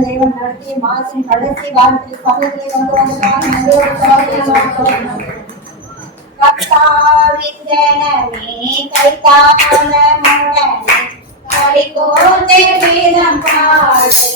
தேவன் நடத்திய மாசின் கடைசி வாரத்தில் பகுதியை கர்த்தாவின் ஜனமே கைத்தாளமுடனே களிகூர்ந்து வீரம் பாடு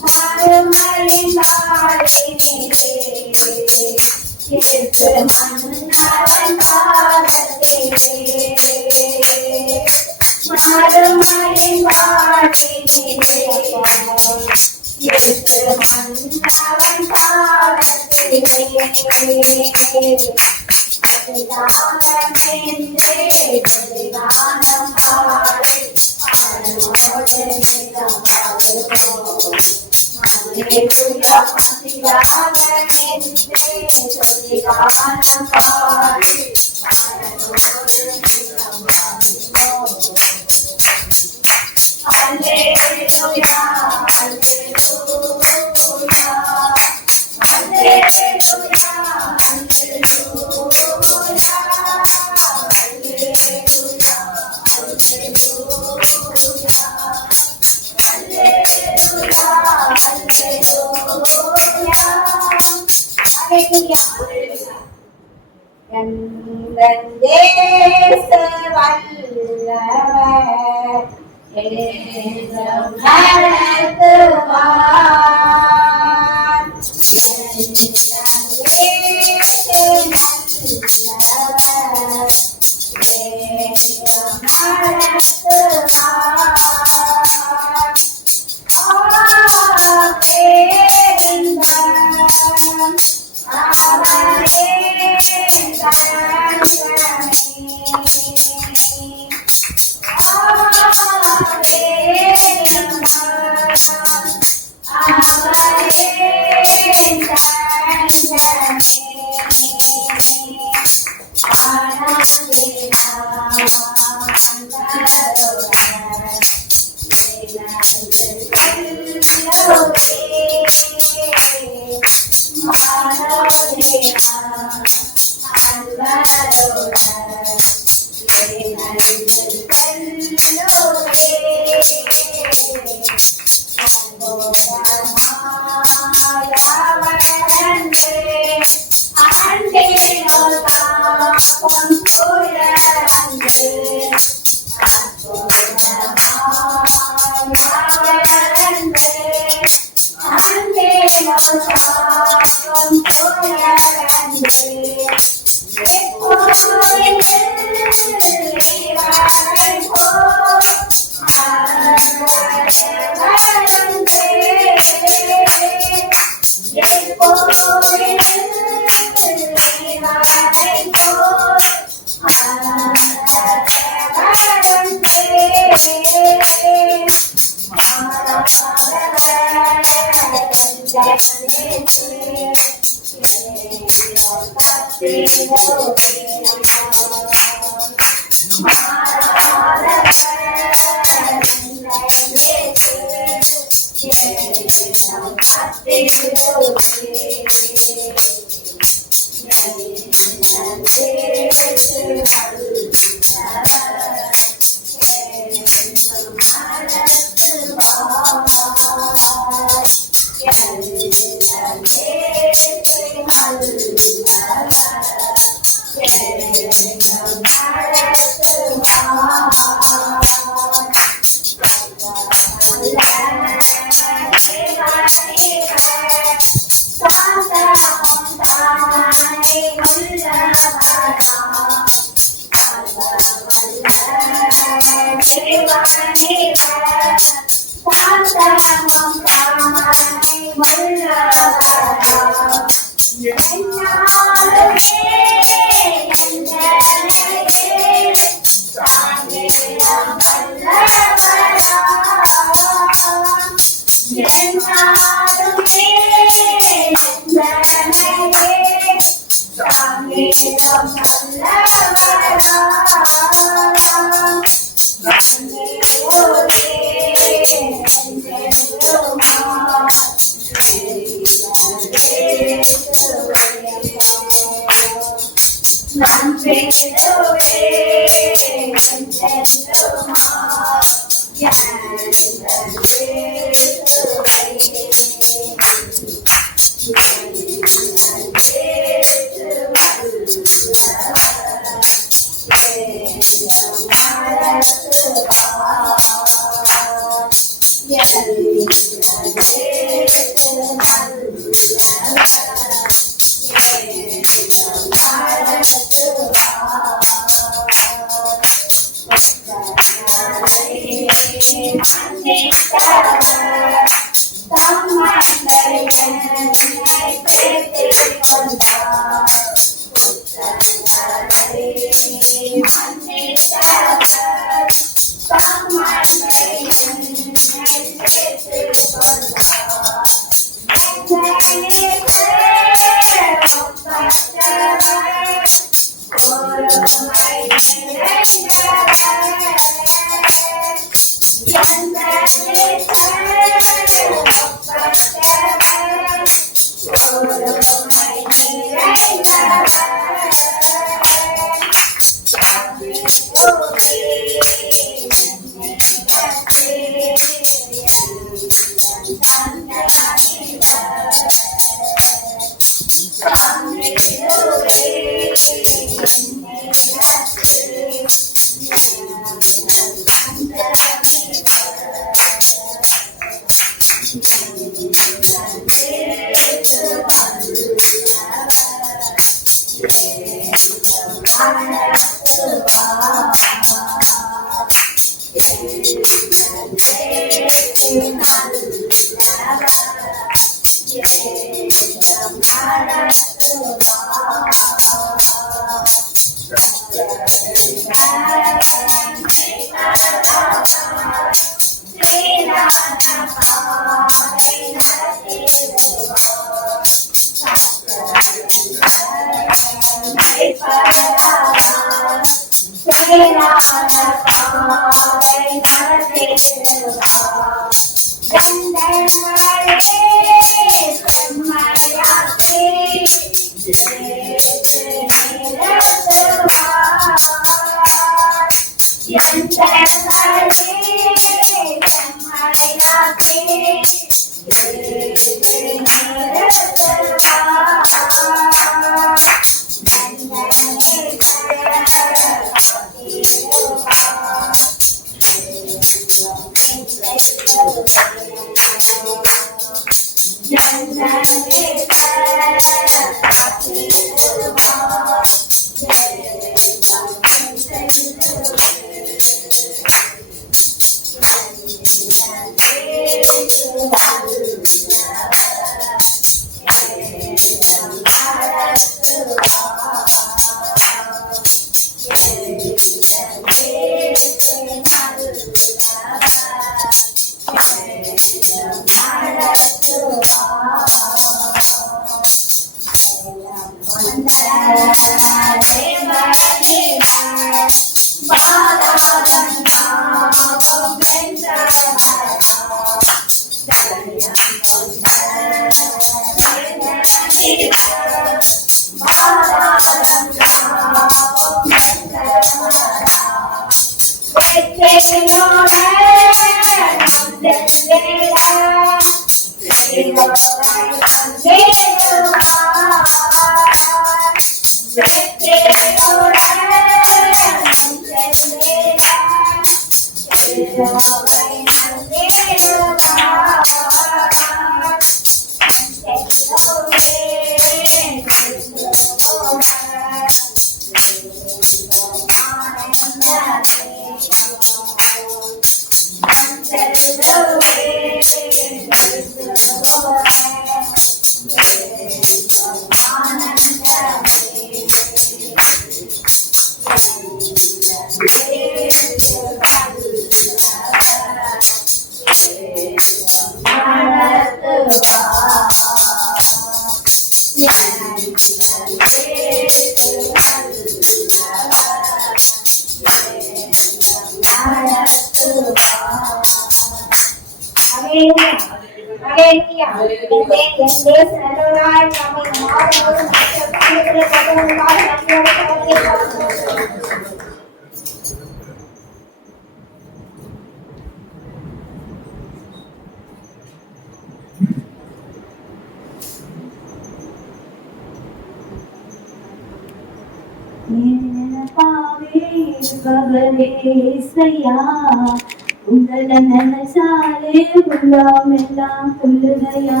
உங்களை நினைச்சாலே உள்ளம் எல்லாம் கொள்ளுதையா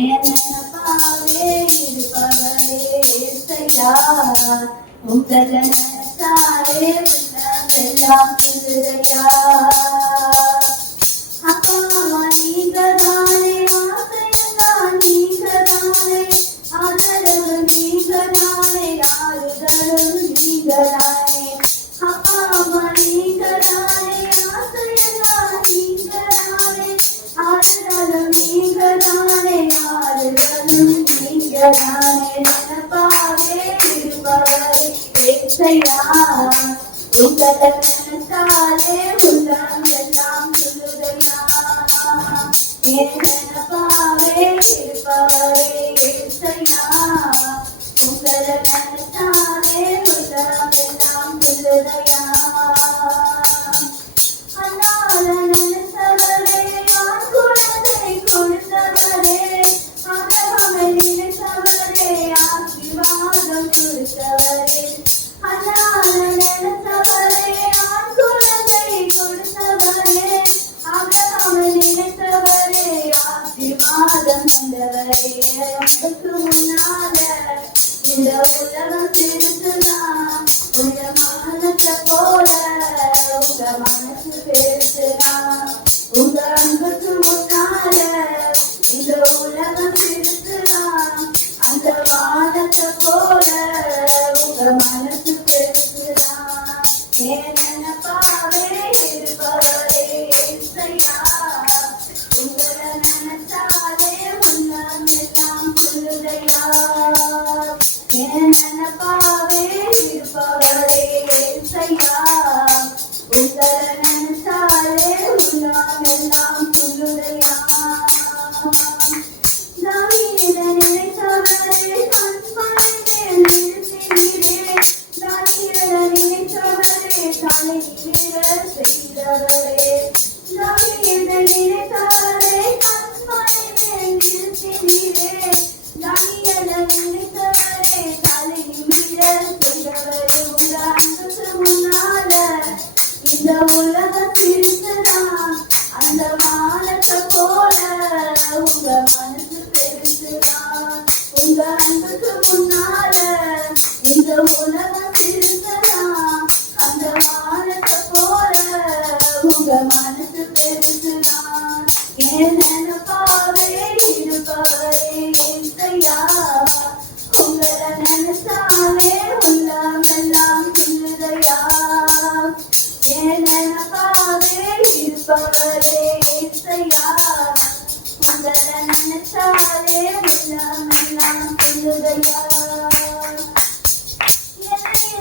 என் நினைப்பாவே இருப்பவரே இசையா உங்களை நினைச்சாலே உள்ளம் எல்லாம் கொள்ளுதையா அப்பா நீங்கதானே ஆசையெல்லாம் நீங்கதானே ஆதரவு நீங்கதானே ஆறுதலும் நீங்கதானே அப்பா நீங்கதானே ஆசையெல்லாம் நீங்கதானே ஆறுதலும் நீங்கதானே ஆறுதலும் நீங்கதானே நினைப்பாவே இருப்பவரே இசையா உங்களை நினைத்தாலே உள்ளம் எல்லாம் சொல்லுதையா என் நினைப்பாவே இருப்பவரே இசையா உங்களை நினைத்தாலே உள்ளம் எல்லாம் சொல்லுதையா அண்ணால நினைத்தவரே ஆண் குழந்தை கொடுத்தவரே ஆண்டவரை நினைத்தவரே ஆசீர்வாதம் கொடுத்தவரே அண்ணால நினைத்தவரே ஆண் குழந்தை கொடுத்தவரே ஆண்டவரை நினைத்தவரே ஆசீர்வாதம் தந்தவரே உனக்கு முன்னால இந்த உலகம் திருத்துதான் உங்க மனத்தை போல உங்க மனசு பேசுதான் உங்க அன்புக்கு முன்னால இந்த உலகம் திருத்துதான் அந்த வானத்தை போல உங்க மனசு பேசுதான் என் நினைப்பாவே இருப்பவரே இசையா உங்களை நினைச்சாலே உள்ளம் எல்லாம் சொல்லுதையா என் நினைப்பாவே இருப்பவரே மனசு பெருசுதான். உங்க அன்புக்கு முன்னால இந்த உலகம் சிறுசுதான். அந்த வானத்தை போல உங்க மனசு பெருசுதான். என் நினைப்பாவே இருப்பவரே ஏசையா, உங்களை நினைச்சாலே உள்ளமெல்லாம் சொல்லுதையா. என் நினைப்பாவே இருப்பவரே ஏசையா, உங்களை நினைச்சாலே உள்ளமெல்லாம் சொல்லுதையா.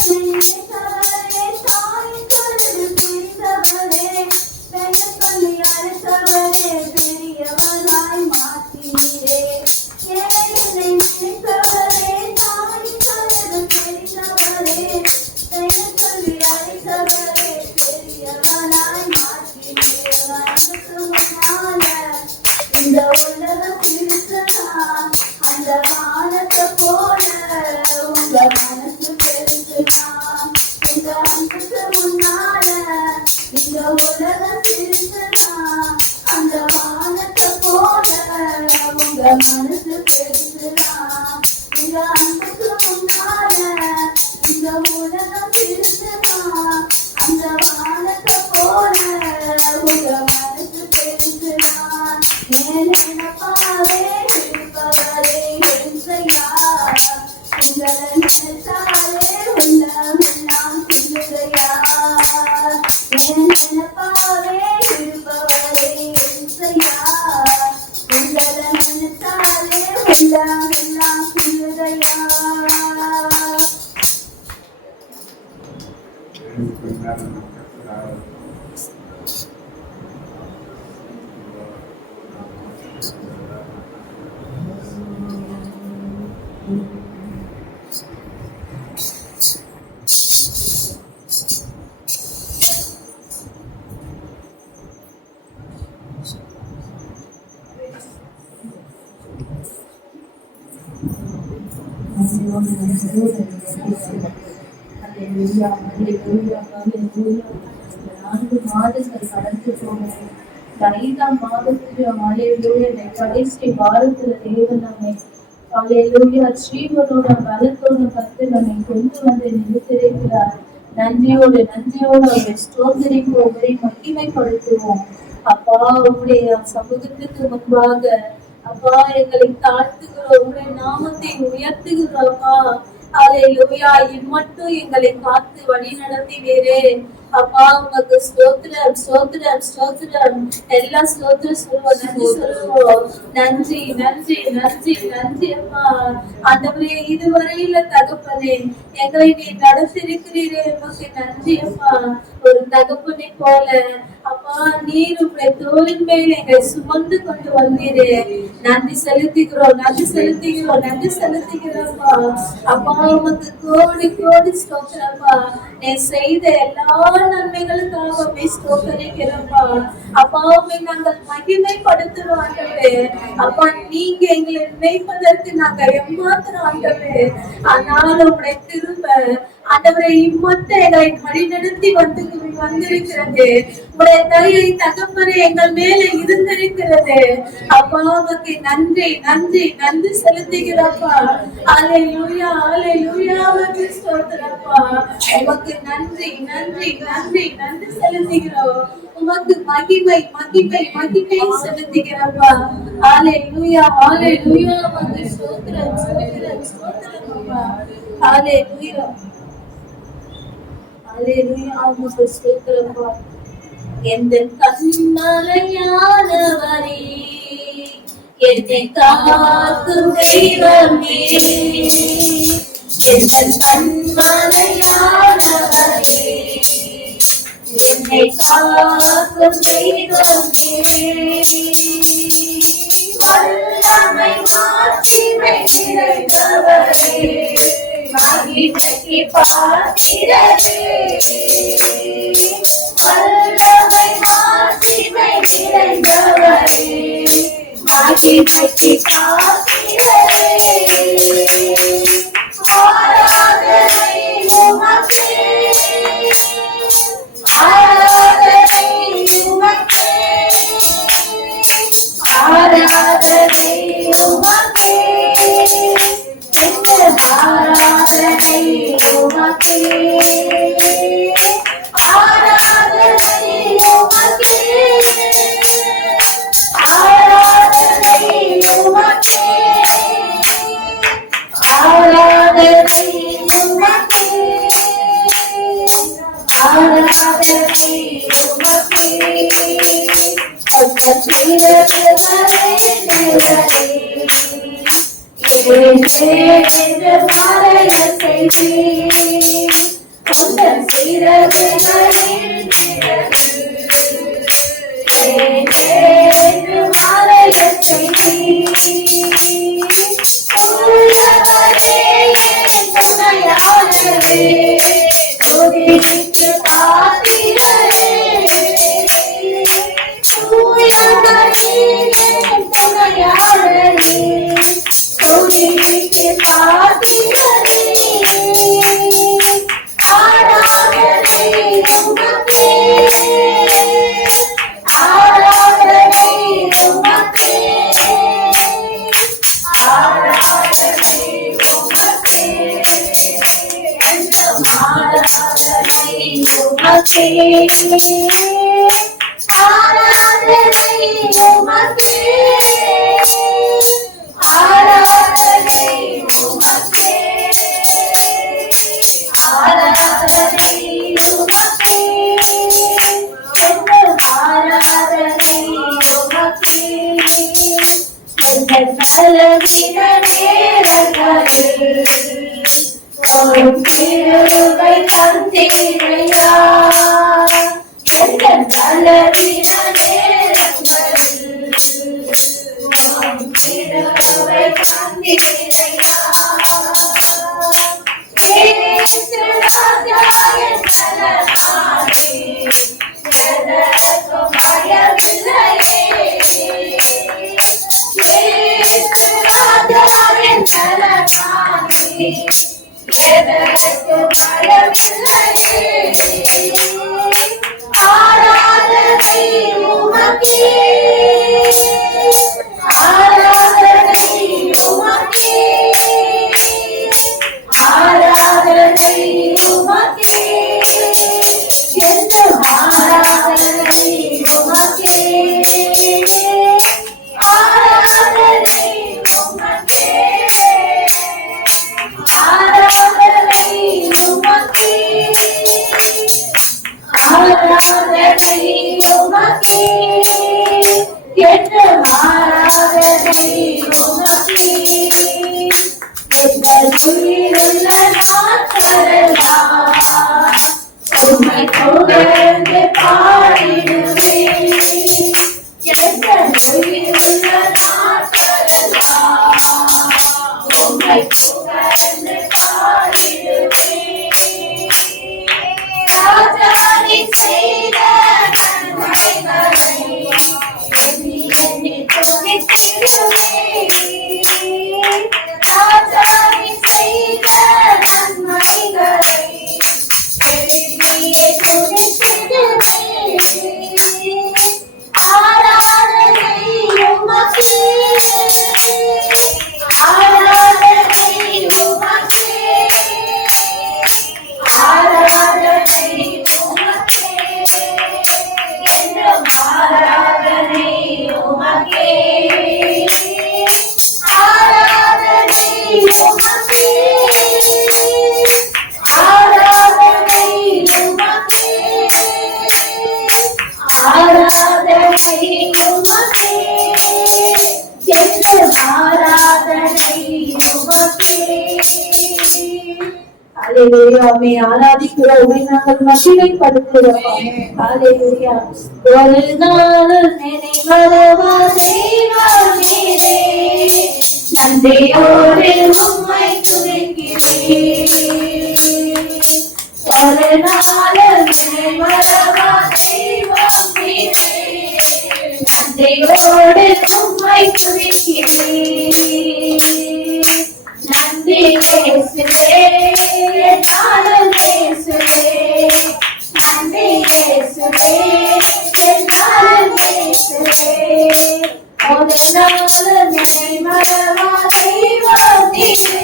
நினைத்தவரே தாய் கருது பிரிந்தவரே, பெண்ண சொல்லி அழைத்தவரே பெரியவனாய் மாற்றீரே. என்னை நினைத்தவரே தாய் கருது பிரிந்தவரே, பெண்ண சொல்லி அழைத்தவரே பெரியவனாய் மாற்றீரே. அன்புக்கு முன்னால இந்த உலகம் சிறுசுதான். அந்த வானத்தை போல உங்க மனசு பெருசுதான். இந்த அன்புக்கு முன்னால இந்த உலகம் சிறுசுதான். அந்த வானத்தை போல உங்க மனசு பெருசுதான். இந்த அன்புக்கு முன்னால இந்த உலகம் சிறுசுதான். அந்த வானத்தை போல உங்க மனசு பெருசுதான். என் நினைப்பாவே இருப்பவரே ஏசையா, உங்களை நினைச்சாலே உள்ளமெல்லாம் சொல்லுதையா. என் நினைப்பாவே இருப்பவரே ஏசையா, உங்களை நினைச்சாலே உள்ளமெல்லாம் சொல்லுதையா. மாதங்கள் கடந்து போனோம். 5ஆம் மாதத்துக்கு ஹல்லேலூயா கடைசி வாரத்துல தேவன் நம்மை ஹல்லேலூயா ஜீவனோட பலத்தோட கர்த்தர் நம்மை கொண்டு வந்து நிறுத்திருக்கிறார். நன்றியோடு அவரை ஸ்தோத்திரிப்போம், அவரை மகிமைப்படுத்துவோம். அப்பா உங்களுடைய சமூகத்துக்கு முன்பாக அப்பா எங்களை தாழ்த்துகிறோம், உங்களுடைய நாமத்தை உயர்த்துகிறோம். அப்பா ஹல்லேலூயா இம்மட்டும் எங்களை காத்து வழி நடத்தினீரே. அப்பா உமக்கு ஸ்தோத்திரம் ஸ்தோத்திரம் ஸ்தோத்திரம். எல்லா ஸ்தோத்திரம் சொல்லுவோம், நன்றி சொல்லுவோம். நன்றி நன்றி நன்றி நன்றி அப்பா. ஆண்டவரே இதுவரையில தகப்பனே எங்களை நீ நடத்திருக்கிறீரே, உமக்கு நன்றி அப்பா. ஒரு தகப்பனை போல அப்பா நீர் உங்களுடைய தோளின் மேல் எங்களை சுமந்து கொண்டு வந்தீரே. நன்றி செலுத்துகிறோம் நன்றி செலுத்துகிறோம் நன்றி செலுத்துகிறோம்ப்பா. அப்பா உமக்கு கோடி கோடி ஸ்தோத்திரப்பா. நீ செய்த எல்லா நன்மைகளுக்காக ஸ்தோத்திரிக்கிறோம்ப்பா. அப்பா உம்மை நாங்கள் மகிமைப்படுத்துறோம் ஆண்டவரே. அப்பா நீங்க எங்களை நினைப்பதற்கு நாங்க எம்மாத்திரம் ஆண்டவரே. ஆனாலும் உங்களுடைய திரும்ப ஆண்டவரை இம்மட்ட எங்களை வழிநடத்தி வந்திருக்கிறது. உங்களுடைய தயை தகப்பனை எங்கள் மேல இருந்திருக்கிறது. அப்பா உமக்கு நன்றி நன்றி நன்றி செலுத்துகிறப்பா. ஹல்லேலூயா ஹல்லேலூயா உமக்கு ஸ்தோத்திரப்பா. உமக்கு நன்றி நன்றி நன்றி நன்றி செலுத்துகிறோம். உமக்கு மகிமை மகிமை மகிமை செலுத்துகிறப்பா. ஹல்லேலூயா ஹல்லேலூயா உமக்கு ஸ்தோத்திரம் ஸ்தோத்திரம் ஸ்தோத்திரப்பா. ஹல்லேலூயா ஹல்லேலூயா உமக்கு ஸ்தோத்திரப்பா. எந்த கண்மலையானவரே, என்னை காக்கும் தெய்வமே, எந்த கண்மலையானவரே, என்னை காக்கும் தெய்வமே, வல்லமை மாட்சிமை நிறைந்தவரே, மகிமைக்கு பாத்திரரே, வல்லமை மாட்சிமை நிறைந்தவரே, மகிமைக்கு பாத்திரரே, ஆராதனை உமக்கே, ஆராதனை உமக்கே, ஆராதனை உமக்கே எங்கள் ஆராதனை உமக்கே ஆராதனை உமக்கே ஆராதனை உமக்கே ஆராதனை உமக்கே ஆராதனை உமக்கே உங்கள் சீரர்களே என்று மாலைய செய்தி உங்கள் சீரர்களே என்று மாலைய செய்தி உள்ளவரே துணையாளரே துதிக்கு பாத்திரரே தூயவரே துணையாளரே துதிக்கு பாத்திரரே ஆராதனை உமக்கே ஆராதனை உமக்கே ஆராதனை உமக்கே என்றும் ஆராதனை உமக்கே ஆராதனை உமக்கே ஆராதனை உமக்கே ஆராதனை உமக்கே என்றும் ஆராதனை உமக்கே எங்கள் பலவீன நேரங்களில் ஒரு கிருபை தந்தீரையா எங்கள் பலவீன நேரங்களில் ஒரு கிருபை தந்தீரையா ஏசு ராஜா என் பலனாலே எதற்கும் பயமில்லையே ஏசு ராஜா என் பலனாலே எதற்கும் பயமில்லையே ஆராதனை உமக்கே ஆராதனை உமக்கே ஆராதனை உமக்கே என்றும் ஆராதனை உமக்கே ஆராதனை உமக்கே ஆராதனை உமக்கே ஆராதனை உமக்கே என்றும் ஆராதனை உமக்கே எங்கள் உயிருள்ள நாட்களெல்லாம் உம்மை புகழ்ந்து பாடிடுவேன் எங்கள் உயிருள்ள நாட்களெல்லாம் உம்மை புகழ்ந்து பாடிடுவேன் ராஜாணி செய்த நன்மைகளை எண்ணி எண்ணி துதித்திடுவேன் ராஜாணி செய்த நன்மைகளை எண்ணியே துதித்திடுவேன் ஆராதனை உமக்கே ஆராதனை உமக்கே ஆராதனை உமக்கே என்றும் ஆராதனை உமக்கே ஆராதனை உமக்கே ஆராதனை உமக்கே ஆராதனை உமக்கே என்றும் ஆராதனை உமக்கே ஹalleluya மே ஆராதிக்கிற உம்மை நாங்கள் மகிமைப்படுத்துகிறோம் ஹalleluya ஒரு நாள் நினைவரவா தெய்வமே நன்றியோடு உம்மை துதிக்கிறேன் ஒரு நாள் நினைவரவா தெய்வமே நன்றியோடு உம்மை துதிக்கிறேன் நன்றி இயேசுவே நானும் இயேசுவே நன்றி இயேசுவே நானும் இயேசுவே ஒரு நாள் என்னை மறவா தெய்வம் நீரே.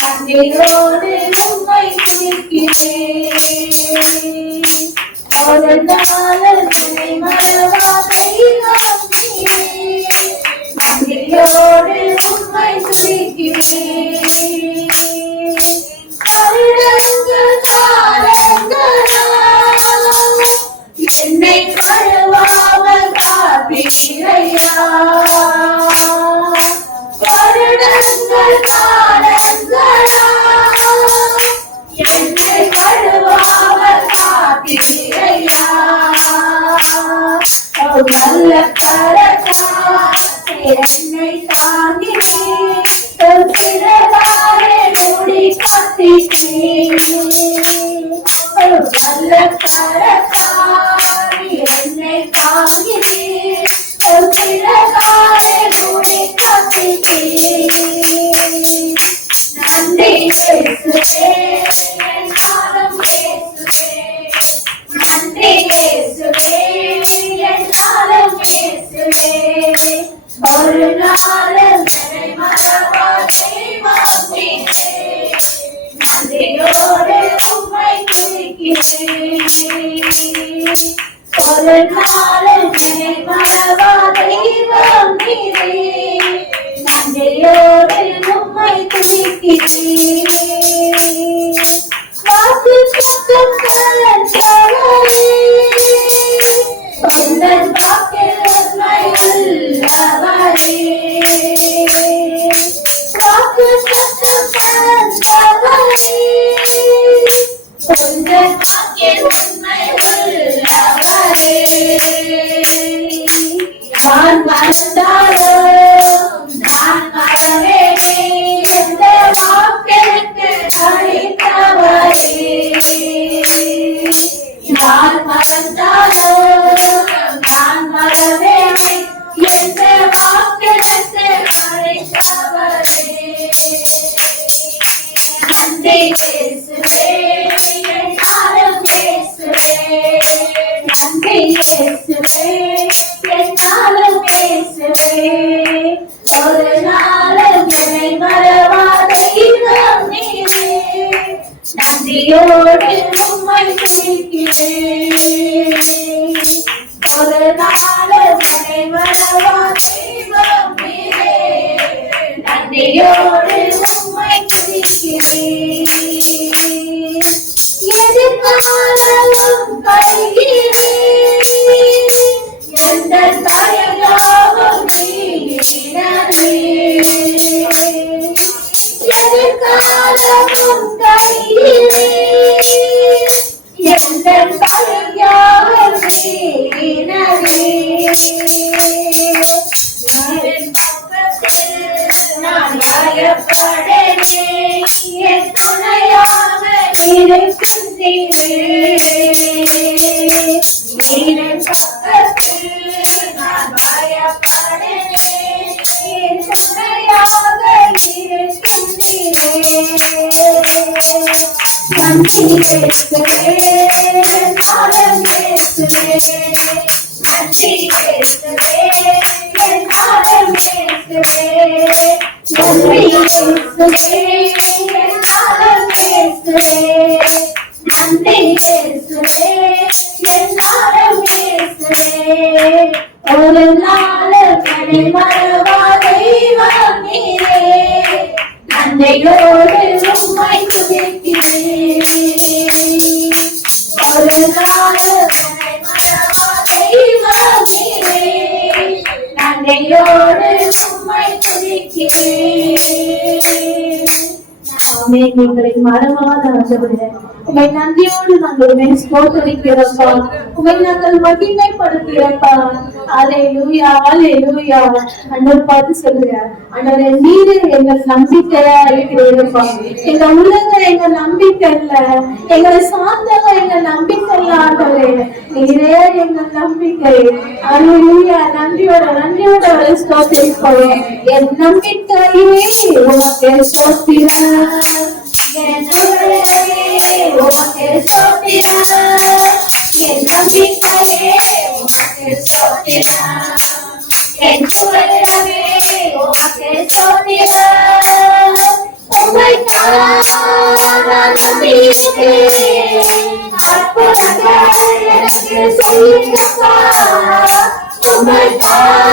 நன்றியோடு உம்மை துதிக்கிறேன். ஒரு நாள் என்னை மறவா தெய்வம் நீரே. நன்றியோடு உம்மை துதிக்கிறேன். வருடங்கள் காலங்களாய் என்னை மறவாமல் காப்பீரையா. வருடங்கள் காலங்களாய் என்னை மறவாமல் காப்பீரையா. நல்ல கரத்தால் என்னை தாங்கினீர். சிறகாலே மூடி காத்தீர். நல்ல கரத்தால் என்னை தாங்கினீர். சிறகாலே மூடி காத்தீர். நன்றி இயேசுவே, என் நாமம் இயேசுவே. நன்றி இயேசுவே, என் நாமம் இயேசுவே. ஒரு நாள் என்னை மறவா தெய்வம் நீரே. நன்றியோடு உம்மை துதிக்கிறேன். ஒரு நாள் என்னை மறவா தெய்வம் நீரே. நன்றியோடு உம்மை துதிக்கிறேன். வாக்கு சத்தம் கலந்தவரே, உந்தன் வாக்கில் உண்மை உள்ளவரே. வாக்கு சத்தம் கலந்தவரே, உந்தன் வாக்கில் உண்மை உள்ளவரே. நான் மறந்தாலும் நான் மறவேனே, எந்த வாக்கெடுத்து அழைத்தவரே. நான் மறந்தாலும் நான் மறவேனே, எந்த வாக்கெடுத்து அழைத்தவரே. நன்றி இயேசுவே, என் நாமம் இயேசுவே. நன்றி இயேசுவே, என் நாமம் இயேசுவே. ஒரு நாளும் என்னை மறவா தெய்வம் நீரே. நன்றியோடு உம்மை துதிக்கிறேன். ஒரு நாளும் என்னை மறவா தெய்வம் நீரே. நன்றியோடு உம்மை துதிக்கிறேன். எதிர்காலம் கழிகிறேன், எந்த தடையாவும் நீங்கினதே. எதிர்காலமும் கழிகிறேன், எந்த தடையாவும் நீங்கினதே. நான் காயப்படனே, என் துணையாக இருக்கின்றீரே. நீரின் பக்கத்தில் நான் பயப்படனே, என் துணையாக இருக்கின்றீரே. நன்றி இயேசுவே, என் நாமம் இயேசுவே. நன்றி இயேசுவே, என் நாமம் இயேசுவே. நன்றி இயேசுவே, என் நாமம் இயேசுவே. நன்றி இயேசுவே, என் நாமம் இயேசுவே. ஒரு நாள் என்னை மறவா தெய்வம் நீரே. நன்றியோடு உம்மை துதிக்கிறேன். ஒரு நாள் என்னை மறவா தெய்வம் நீரே. நன்றியோடு உம்மை துதிக்கிறேன். ஆமே. எங்களை மறவாத ஆண்டவரே, உம்மை நன்றியோடு நாங்கள் உம்மை ஸ்தோத்திரிக்கிறோம்ப்பா. உம்மை நாங்கள் மகிமைப்படுத்துகிறோம்ப்பா. அல்லேலூயா, அல்லேலூயா. ஆண்டவர் பார்த்து சொல்லுங்க, ஆண்டவரே நீரே எங்கள் நம்பிக்கையா இருக்கிறீங்கப்பா. எங்க உள்ளங்க எங்க நம்பிக்கை இல்ல, எங்களை சார்ந்தவங்க எங்க நம்பிக்கை இல்ல ஆண்டவரே, நீரே எங்கள் நம்பிக்கை. அல்லேலூயா. நன்றியோட ஒரு ஸ்தோத்திரிப்போம். என் நம்பிக்கையே உமக்கு ஸ்தோத்திரம். என் நம்பிக்கையே உமக்கு ஸ்தோத்திரம். என் நம்பிக்கையே உமக்கு ஸ்தோத்திரம். என் புகலிடமே உமக்கு ஸ்தோத்திரம். உம்மைத்தான் நான் நம்பியிருக்கிறேன். அற்புதங்கள் எனக்கு செய்யுங்கப்பா. உம்மைத்தான்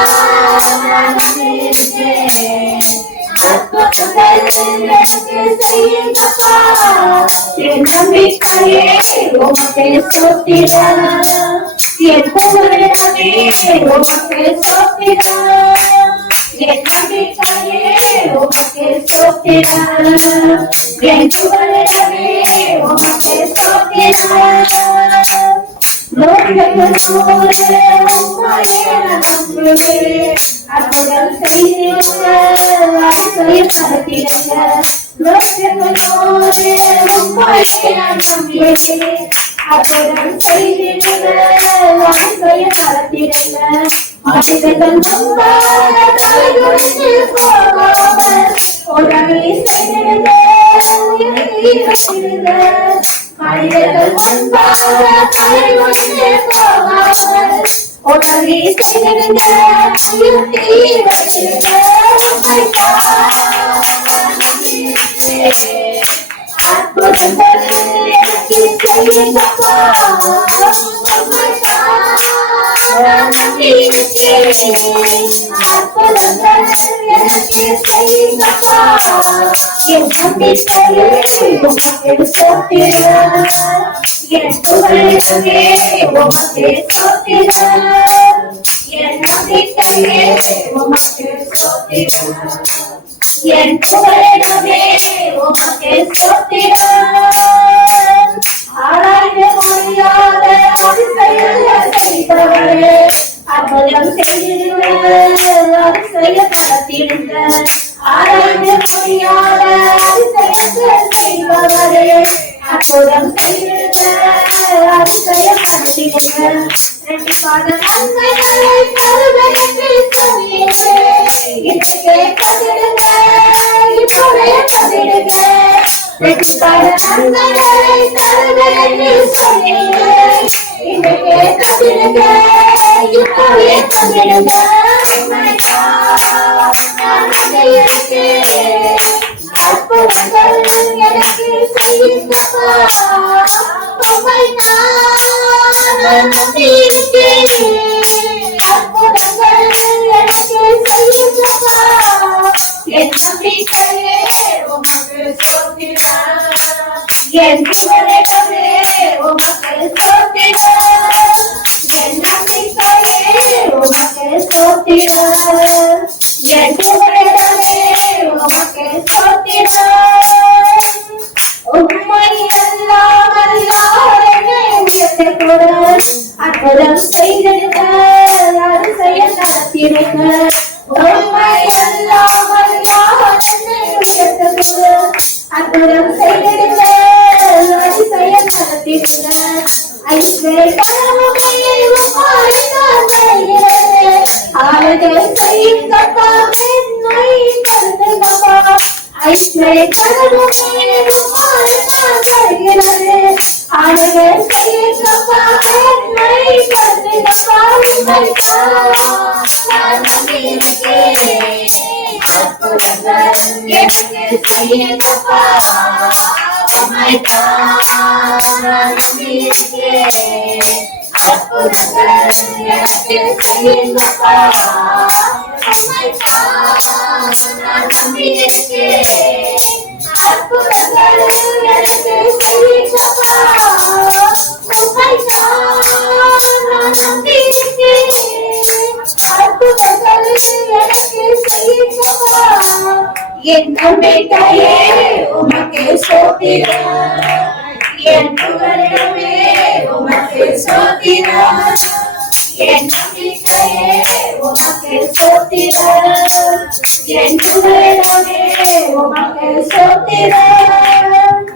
நான் நம்பியிருக்கிறேன். அற்புதங்கள் எனக்கு செய்யுங்கப்பா. என் நம்பிக்கையே உமக்கு ஸ்தோத்திரம். என் புகலிடமே உமக்கு ஸ்தோத்திரம். என் நம்பிக்கையே உமக்கு ஸ்தோத்திரம். என் புகலிடமே உமக்கு ஸ்தோத்திரம். லோகங்களோடு உம்மையே நான் நம்புகிறேன். அற்புதம் செய்திடுங்க, அதிசயம் நடத்திடுங்க. லோகங்களோடு உம்மையே நான் நம்புகிறேன். அற்புதம் செய்திடுங்க, அதிசயம் நடத்திடுங்க. மனிதர்கள் முன்பாக தலைகுனிந்து போகாமல் உடனே செய்திடுங்க, உயர்த்தி வைத்திடுங்க. மனிதர்கள் முன்பாக தலைகுனிந்து போகாமல் உடனே செய்திடுங்க, உயர்த்தி வைத்திடுங்க. அற்புதங்கள் எனக்கு செய்யுங்கப்பா. நான் நம்பியிருக்கிறேன். அற்புதங்கள் எனக்கு செய்யுங்கப்பா. என் நம்பிக்கையே உமக்கு ஸ்தோத்திரம். என் புகலிடமே உமக்கு ஸ்தோத்திரம். என் நம்பிக்கையே உமக்கு ஸ்தோத்திரம். என் புகலிடமே உமக்கு ஸ்தோத்திரம். ஆராய்ந்து முடியாத அதிசயங்களை செய்தவரே, அற்புதம் செய்திடுங்க, அதிசயம் நடத்திடுங்க. ஆராய்ந்து முடியாத அதிசயங்களை செய்தவரே, அற்புதம் செய்திடுங்க, அதிசயம் நடத்திடுங்க. இரட்டிப்பான நன்மைகளை தருவேன் என்று சொன்னீரே, இன்று கேட்கவிடுங்க, இப்போதே தந்திடுங்க. இரட்டிப்பான நன்மைகளை தருவேன் என்று சொன்னீரே, இன்று கேட்கவிடுங்க, இப்போதே தந்திடுங்க. நான் நம்பியிருக்கிறேன். அற்புதங்கள் எனக்கு செய்யுங்கப்பா. நான் நம்பியிருக்கிறேன். அற்புதங்கள் எனக்கு செய்யுங்கப்பா. என் நம்பிக்கையே உமக்கு ஸ்தோத்திரம். என் புகலிடமே உமக்கு ஸ்தோத்திரம். என் நம்பிக்கையே உமக்கு ஸ்தோத்திரம். என் புகலிடமே உமக்கு ஸ்தோத்திரம். உம்மை அல்லாமல் யார் என்னை உயர்த்தக்கூடும். அற்புதம் செய்திடுங்க, அதிசயம் நடத்திடுங்க. உம்மை அல்லாமல் யார் என்னை உயர்த்தக்கூடும். அற்புதம் செய்திடுங்க, அதிசயம் நடத்திடுங்க. ஐஸ்வர்ய கனவுமே உம்மால் நான் செய்கிறது. ஆளுகை செய்யுங்கப்பா, என்னை கருதுங்கப்பா. ஐஸ்வர்ய கனவுமே உம்மால் நான் செய்கிறது. ஆளுகை செய்யுங்கப்பா, என்னை கருதுங்கப்பா. உம்மைத்தான் நான் நம்பியிருக்கிறேன். அற்புதங்கள் எனக்கு செய்யுங்கப்பா. உம்மைத்தான் நான் நம்பியிருக்கிறேன். அற்புதங்கள் எனக்கு செய்யுங்கப்பா. உம்மைத்தான் நான் நம்பியிருக்கிறேன். அற்புதங்கள் எனக்கு செய்யுங்கப்பா. உம்மைத்தான் நான் நம்பியிருக்கிறேன். அற்புதங்கள் எனக்கு செய்யுங்கப்பா. என் நம்பிக்கையே உமக்கு ஸ்தோத்திரம். என் புகலிடமே உமக்கு ஸ்தோத்திரம். என் நம்பிக்கையே உமக்கு ஸ்தோத்திரம். என் புகலிடமே உமக்கு ஸ்தோத்திரம்.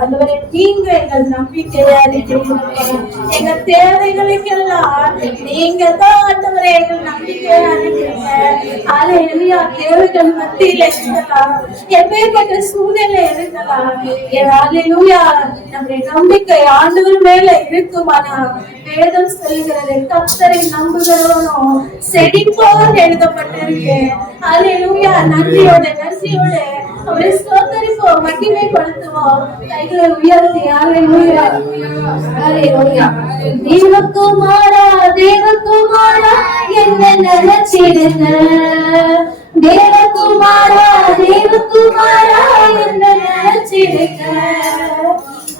ஆண்டவரே, நீங்க எங்கள் நம்பிக்கையா இருக்கிறீங்களே. எங்க தேவைகளுக்கெல்லாம் நீங்க தான் ஆண்டவரே எங்கள் நம்பிக்கையா இருக்கிறீங்க. அல்லேலூயா. தேவைகள் மத்தியில இருக்கலாம், எப்பேற்பட்ட சூழ்நிலை இருக்கலாம், அல்லேலூயா, நம்முடைய நம்பிக்கை ஆண்டவர் மேல இருக்குமானா வேதம் சொல்லுகிறது, கர்த்தரை நம்புகிறவனோ செழிப்பான் எழுதப்பட்டிருக்கு. அல்லேலூயா. நன்றியோட அவரை ஸ்தோத்தரிப்போம், மகிமைப்படுத்துவோம், கைகளை உயர்த்தி. அல்லேலூயா, அல்லேலூயா. தேவகுமாரா தேவகுமாரா என்ன நினைச்சிடுங்க, தேவகுமாரா தேவகுமாரா என்ன நினைச்சிடுங்க,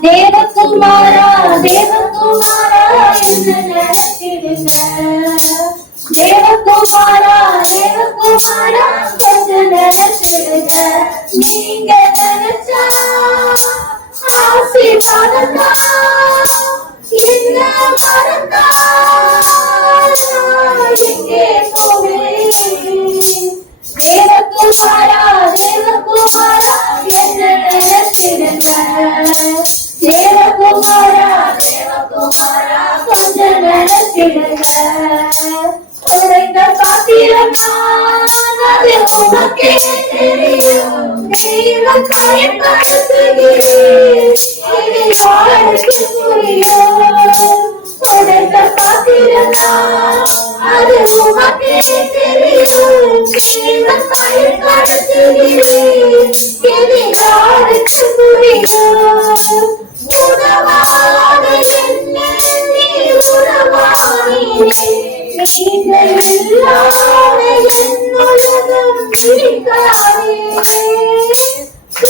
தேவகுமாரா தேவகுமாரா என்ன நினைச்சிடுங்க, தேவகுமாரா தேவகுமாரா கொஞ்சம் நினைச்சிடுங்க. நீங்க நினைச்சா ஆசீர்வாதம் என்ன மறந்தா எங்கே போவேன், தேவகுமாரா தேவகுமாரா என்ன நினைச்சிடுங்க, தேவகுமாரா தேவகுமாரா கொஞ்சம் நினைச்சிடுங்க. உடைந்த பாத்திரமா அது உனக்கே தெரியும், தெய்வம் பயன்படுத்துகிறேன் இது யாருக்கு புரியும். உடைந்த பாத்திரமா அது உனக்கே தெரியும், தெய்வம் பயன்படுத்துகிறேன் இது யாருக்கு புரியும். உறவாட என்னை நீ உறவாடினே, நீங்கள் இல்லாத என் உலகம் இருக்காதே.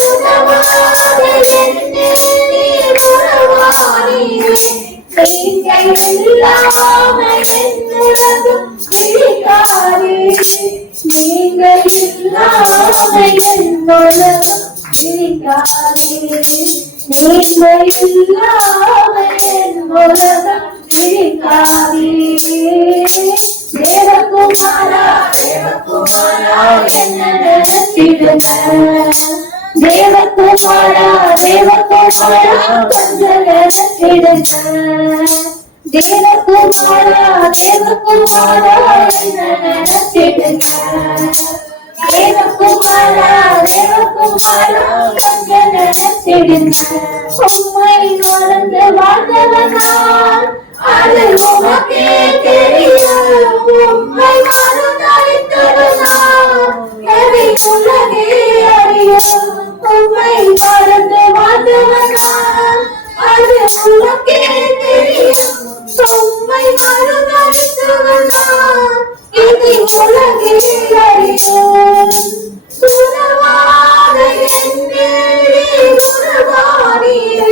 உறவாட என்னை நீ உறவாடினே, நீங்கள் இல்லாத என் உலகம் இருக்காதே. நீங்கள் இல்லாத என் உலகம் இருக்காதே. நீங்கள் இல்லாத என் உலகம் இருக்காதே. தேவகுமாரா தேவகுமாரா என்ன நினைச்சிடுங்க, தேவகுமாரா தேவகுமாரா கொஞ்சம் நினைச்சிடுங்க, தேவகுமாரா தேவகுமாரா என்ன நினைச்சிடுங்க, தேவகுமாரா தேவகுமாரா கொஞ்சம் நினைச்சிடுங்க. உம்மை மறந்து வாழ்ந்தவனால் அது உமக்கே தெரியும், உம்மை மறந்தவனால் எதை உலகே அறியும். உம்மை மறந்து வாழ்ந்தவனால் அது உமக்கே தெரியும், உம்மை மறந்தவனால் எதை உலகே அறியும். உறவாட என்னை உறவாடினே,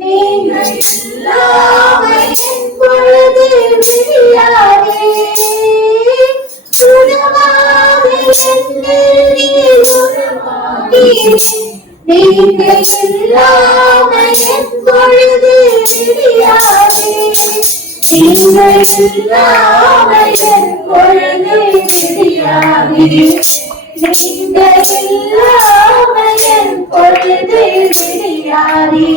நீங்கள் இல்லாமல் என் பொழுது விடியாதே. உறவாட என்னை உறவாடினே, நீங்கள் இல்லாமல் என் பொழுது விடியாதே. நீங்கள் இல்லாமல் என் பொழுது விடியாதே. நீங்கள் இல்லாமல் என் பொழுது விடியாதே.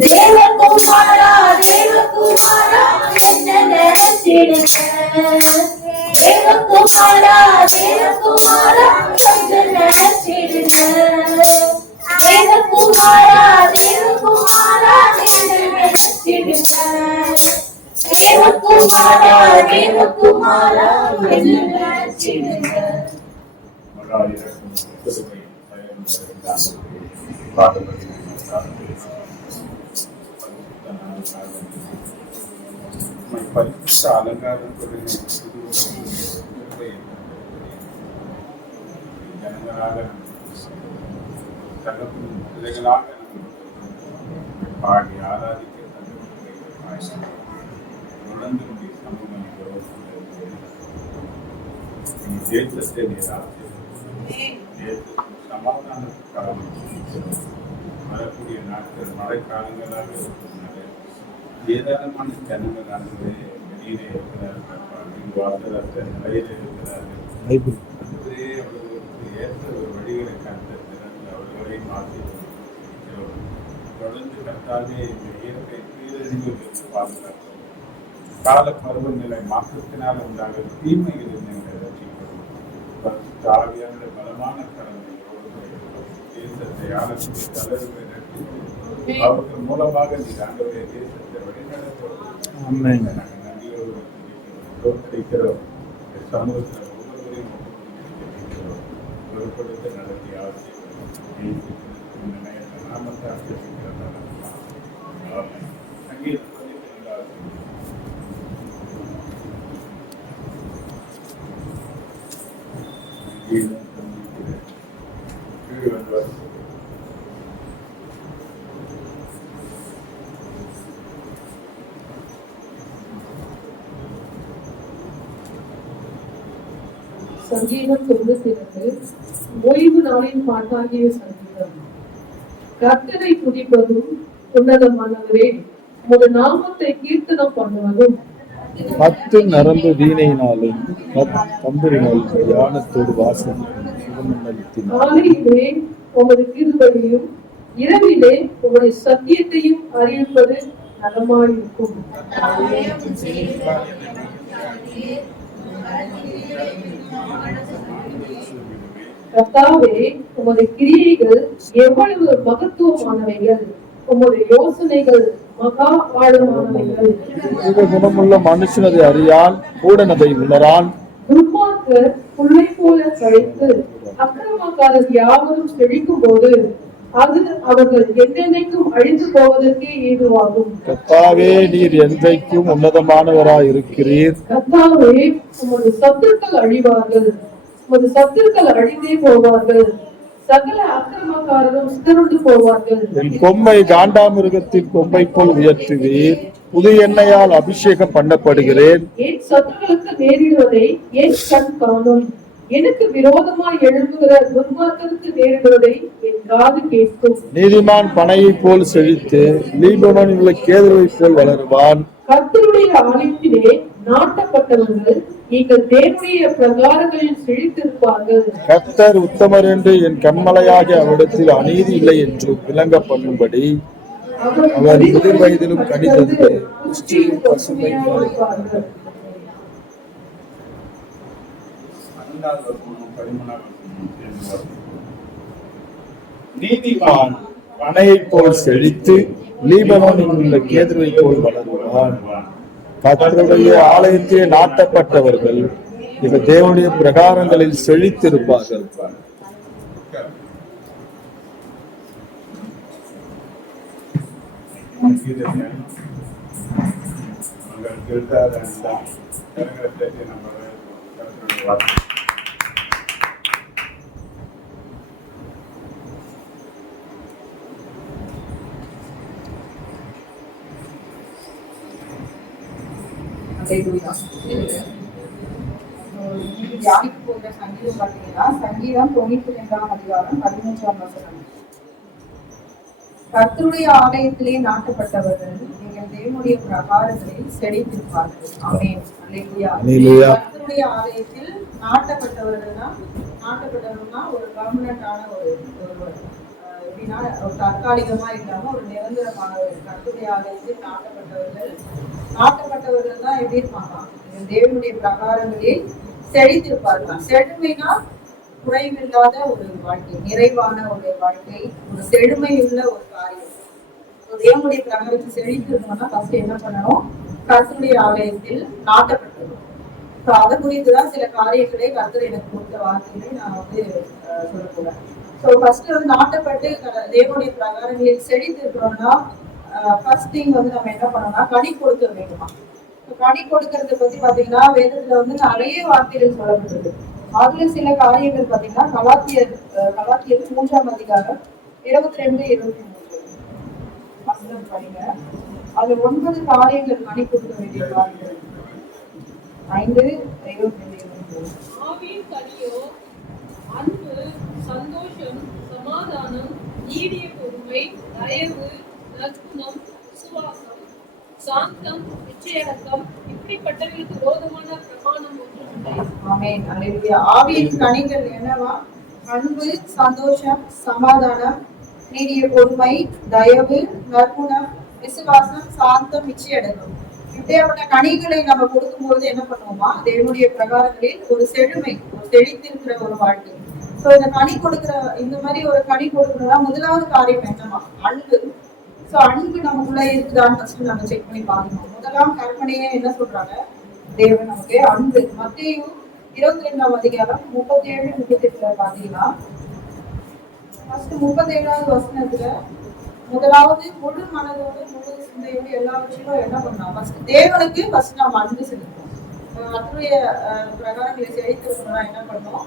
தேவகுமாரா தேவகுமாரா என்ன நினைச்சிடுங்க, தேவகுமாரா தேவகுமாரா கொஞ்சம் நினைச்சிடுங்க, தேவகுமாரா தேவகுமாரா என்ன நினைச்சிடுங்க, தேவகுமாரா தேவகுமாரா என்ன நினைச்சிடுங்க. பரிசுத்த அலங்காரத்துடன் ஜனங்களாக தகப்பன் பிள்ளைகளாக பாடி ஆராதிக்க தொடர்ந்து சமூகம் தேசத்தை சமாதானத்துக்காக வரக்கூடிய நாட்கள் மழைக்காலங்களாக இருக்கிறது. ஏராளமான ஜனங்களாகவே வெளியிலே இருக்கிறார்கள், வாசலற்ற நிலையில் இருக்கிறார்கள். அதுவே அவர்களுக்கு ஏற்ற ஒரு வழிகளை கண்ட திறந்து அவர்களை மாற்றி தொடர்ந்து கட்டாலே இந்த இயற்கை பேரழிவுகளுக்கு பாதுகாக்கும். கால பருவநிலை மாற்றத்தினால் உண்டாக தீமைகளில் நீங்கள் ரசிக்கிறோம். ஆவியான பலமான கடமையோடு தேசத்தை ஆளக்கூடிய தலைவர்களை ரசித்து அவர்கள் மூலமாக நீர் ஆண்டவருடைய தேசத்தை வழிநடத்த ஆமென். நாங்கள் நன்றியோடு தோற்கடிக்கிறோம். இந்த சமூகத்தில் ஒவ்வொருவரையும் ஒப்புக்கொடுக்கிறோம். பொறுப்படுத்த நடத்தி ஆசைக்கிறோம். இந்த நேரத்தில் நாமத்தை ஆசைக்கிறதா சங்கீதம் 92 கீழ் வந்து வருஷம் சங்கீதம் 92 ஓய்வு நாளின் பாட்டாகிய சங்கீதம். கர்த்தரை துதிப்பதும் உன்னதமானவரே, உமது நாமத்தை கீர்த்தனம் பண்ணுவதும் 10 நரம்பு வீணையினாலும் தம்புரினாலும் தியானத்தோடு வாசம் சுகமண்டலத்தினால் காலையிலே உமது கிருபையையும் இரவிலே உம்முடைய சத்தியத்தையும் அறிவிப்பது நலமாயிருக்கும். கர்த்தாவே, உமது கிரியைகள் எவ்வளவு மகத்துவமானவைகள், உம்முடைய யோசனைகள் மகா ஆழமானவைகள். குணமுள்ள மனுஷனதை அறியான், பூடனதை உணரான். துன்மார்க்கர் புல்லை போல கழித்து அக்கிரமக்காரர் யாவரும் செழிக்கும் போது அது அவர்கள் என்றென்றைக்கும் அழிந்து போவதற்கே ஏதுவாகும். கர்த்தாவே, நீர் என்றைக்கும் உன்னதமானவராய் இருக்கிறீர். கர்த்தாவே, உமது சத்துருக்கள் அழிவார்கள், உமது சத்துருக்கள் அழிந்தே போவார்கள், சகல அக்கிரமக்காரரும் சிதறுண்டு போவார்கள். என் கொம்பை காண்டாமிருகத்தின் கொம்பை போல் உயர்த்துவீர். புது எண்ணெயால் அபிஷேகம் பண்ணப்படுகிறேன். என் சத்துருக்களுக்கு நேரிடுவதை என் கண் காணும், எனக்கு விரோதமாய் எழும்புகிற துன்மார்க்கருக்கு நேரிடுவதை என் காது கேட்கும். நீதிமான் பனையை போல் செழித்து லீபனோனில் உள்ள கேதுருவை போல் வளருவான். கர்த்தருடைய ஆலயத்திலே நாட்டப்பட்டவர்கள் நீங்கள் தேவனுடைய பிரகாரங்களில் செழித்திருப்பார்கள். கர்த்தர் உத்தமர் என்று என் கண்மலையாகி அவரிடத்தில் அநீதி இல்லை என்று விளங்க பண்ணும்படி அவர் முதிர் வயதிலும் கனிதந்து புஷ்டியும் பசுமையும் இருப்பார்கள். 12வது வசனம் 13வது வசனம். நீதிமான் பனையை போல் செழித்து லீபனோனில் உள்ள கேதுருவை போல் வளருவான். கர்த்தருடைய ஆலயத்திலே நாட்டப்பட்டவர்கள் இவர் தேவனுடைய பிரகாரங்களில் செழித்திருப்பார்கள். தியானிக்க போகிற சங்கீதம் பார்த்தீங்கன்னா சங்கீதம் 92ஆம் அதிகாரம் 13ஆம் வசனம். கர்த்தருடைய ஆலயத்திலே நாட்டப்பட்டவர்கள் நீங்கள் தேவனுடைய பிரகாரங்களில் செழித்திருப்பார்கள். ஆமென். அல்லேலூயா. கர்த்தருடைய ஆலயத்தில் நாட்டப்பட்டவர்கள்னா ஒரு பெர்மனன்டான ஒரு எப்படின்னா ஒரு தற்காலிகமா இல்லாம ஒரு நிரந்தரமான கர்த்தருடைய ஆலயத்தில் நாட்டப்பட்டவர்கள் தான் எப்படி இருப்பாங்க? தேவனுடைய பிரகாரங்களில் செழித்திருப்பார்கள். செழுமைனா குறைவில்லாத ஒரு வாழ்க்கை, நிறைவான ஒரு வாழ்க்கை, ஒரு செழுமையுள்ள ஒரு காரியம். தேவனுடைய பிரகாரத்தில் செழித்திருக்கணும்னா ஃபர்ஸ்ட் என்ன பண்ணணும்? கர்த்தருடைய ஆலயத்தில் நாட்டப்பட்டிருக்கணும். அதை குறித்துதான் சில காரியங்களை கர்த்தர் எனக்கு கொடுத்த வார்த்தைகளை நான் சொல்ல போறேன். ஃபர்ஸ்ட் நாட்டப்பட்டு தேவனுடைய பிரகாரங்களில் செழித்து இருக்கணும்னா ஃபர்ஸ்ட் திங் நம்ம என்ன பண்ணோம்னா கனி கொடுக்க வேண்டுமா? கனி கொடுக்கறத பத்தி பாத்தீங்கன்னா வேதத்துல நிறைய வார்த்தைகள் சொல்லப்பட்டிருக்கு. அதுல சில காரியங்கள் பாத்தீங்கன்னா கலாத்தியர் 3ஆம் அதிகாரம் 22-23 படிங்க. அதுல 9 காரியங்கள் கனி கொடுக்க வேண்டிய காரியங்கள். 5:22-23. ஆவியின் கனியோ அன்பு, சந்தோஷம், சமாதானம், நீடிய பொறுமை, தயவு, நற்குணம், விசுவாசம், சாந்தம், நிச்சயடக்கம், இப்படிப்பட்டவர்களுக்கு விரோதமான பிரமாணம் ஒன்றுமில்லை. ஆமென். அல்லேலூயா. ஆவியின் கனிகள் என்னவா? அன்பு, சந்தோஷம், சமாதானம், நீடிய பொறுமை, தயவு, நற்குணம், விசுவாசம், சாந்தம், நிச்சயடக்கம். இப்படியாப்பட்ட கனிகளை நம்ம கொடுக்கும்போது என்ன பண்ணுவோமா? தேவனுடைய பிரகாரங்களில் ஒரு செழுமை, ஒரு செழித்திருக்கிற ஒரு வாழ்க்கை. இந்த கனி கொடுக்கிற இந்த மாதிரி ஒரு கனி கொடுக்கணும்னா முதலாவது காரியம் என்னமா? அன்பு, சோ அன்பு நமக்குள்ள இருக்குதான்னு ஃபர்ஸ்ட் நம்ம செக் பண்ணி பார்க்கணும். முதலாம் கற்பனையே என்ன சொல்றாங்க, தேவன் நமக்கு அன்பு. மத்தேயு 22ஆம் அதிகாரம் 37 38 பாத்தீங்கன்னா, ஃபர்ஸ்ட் 37வது வசனத்துல முதலாவது முழு மனதோடு முழு சிந்தையோடு எல்லாவற்றிலும் என்ன பண்ணலாம், ஃபர்ஸ்ட் தேவனுக்கு ஃபர்ஸ்ட் நம்ம அன்பு செலுத்தணும். மற்றைய பிரகாரங்களை செழித்திருக்கணும்னா என்ன பண்ணணும்,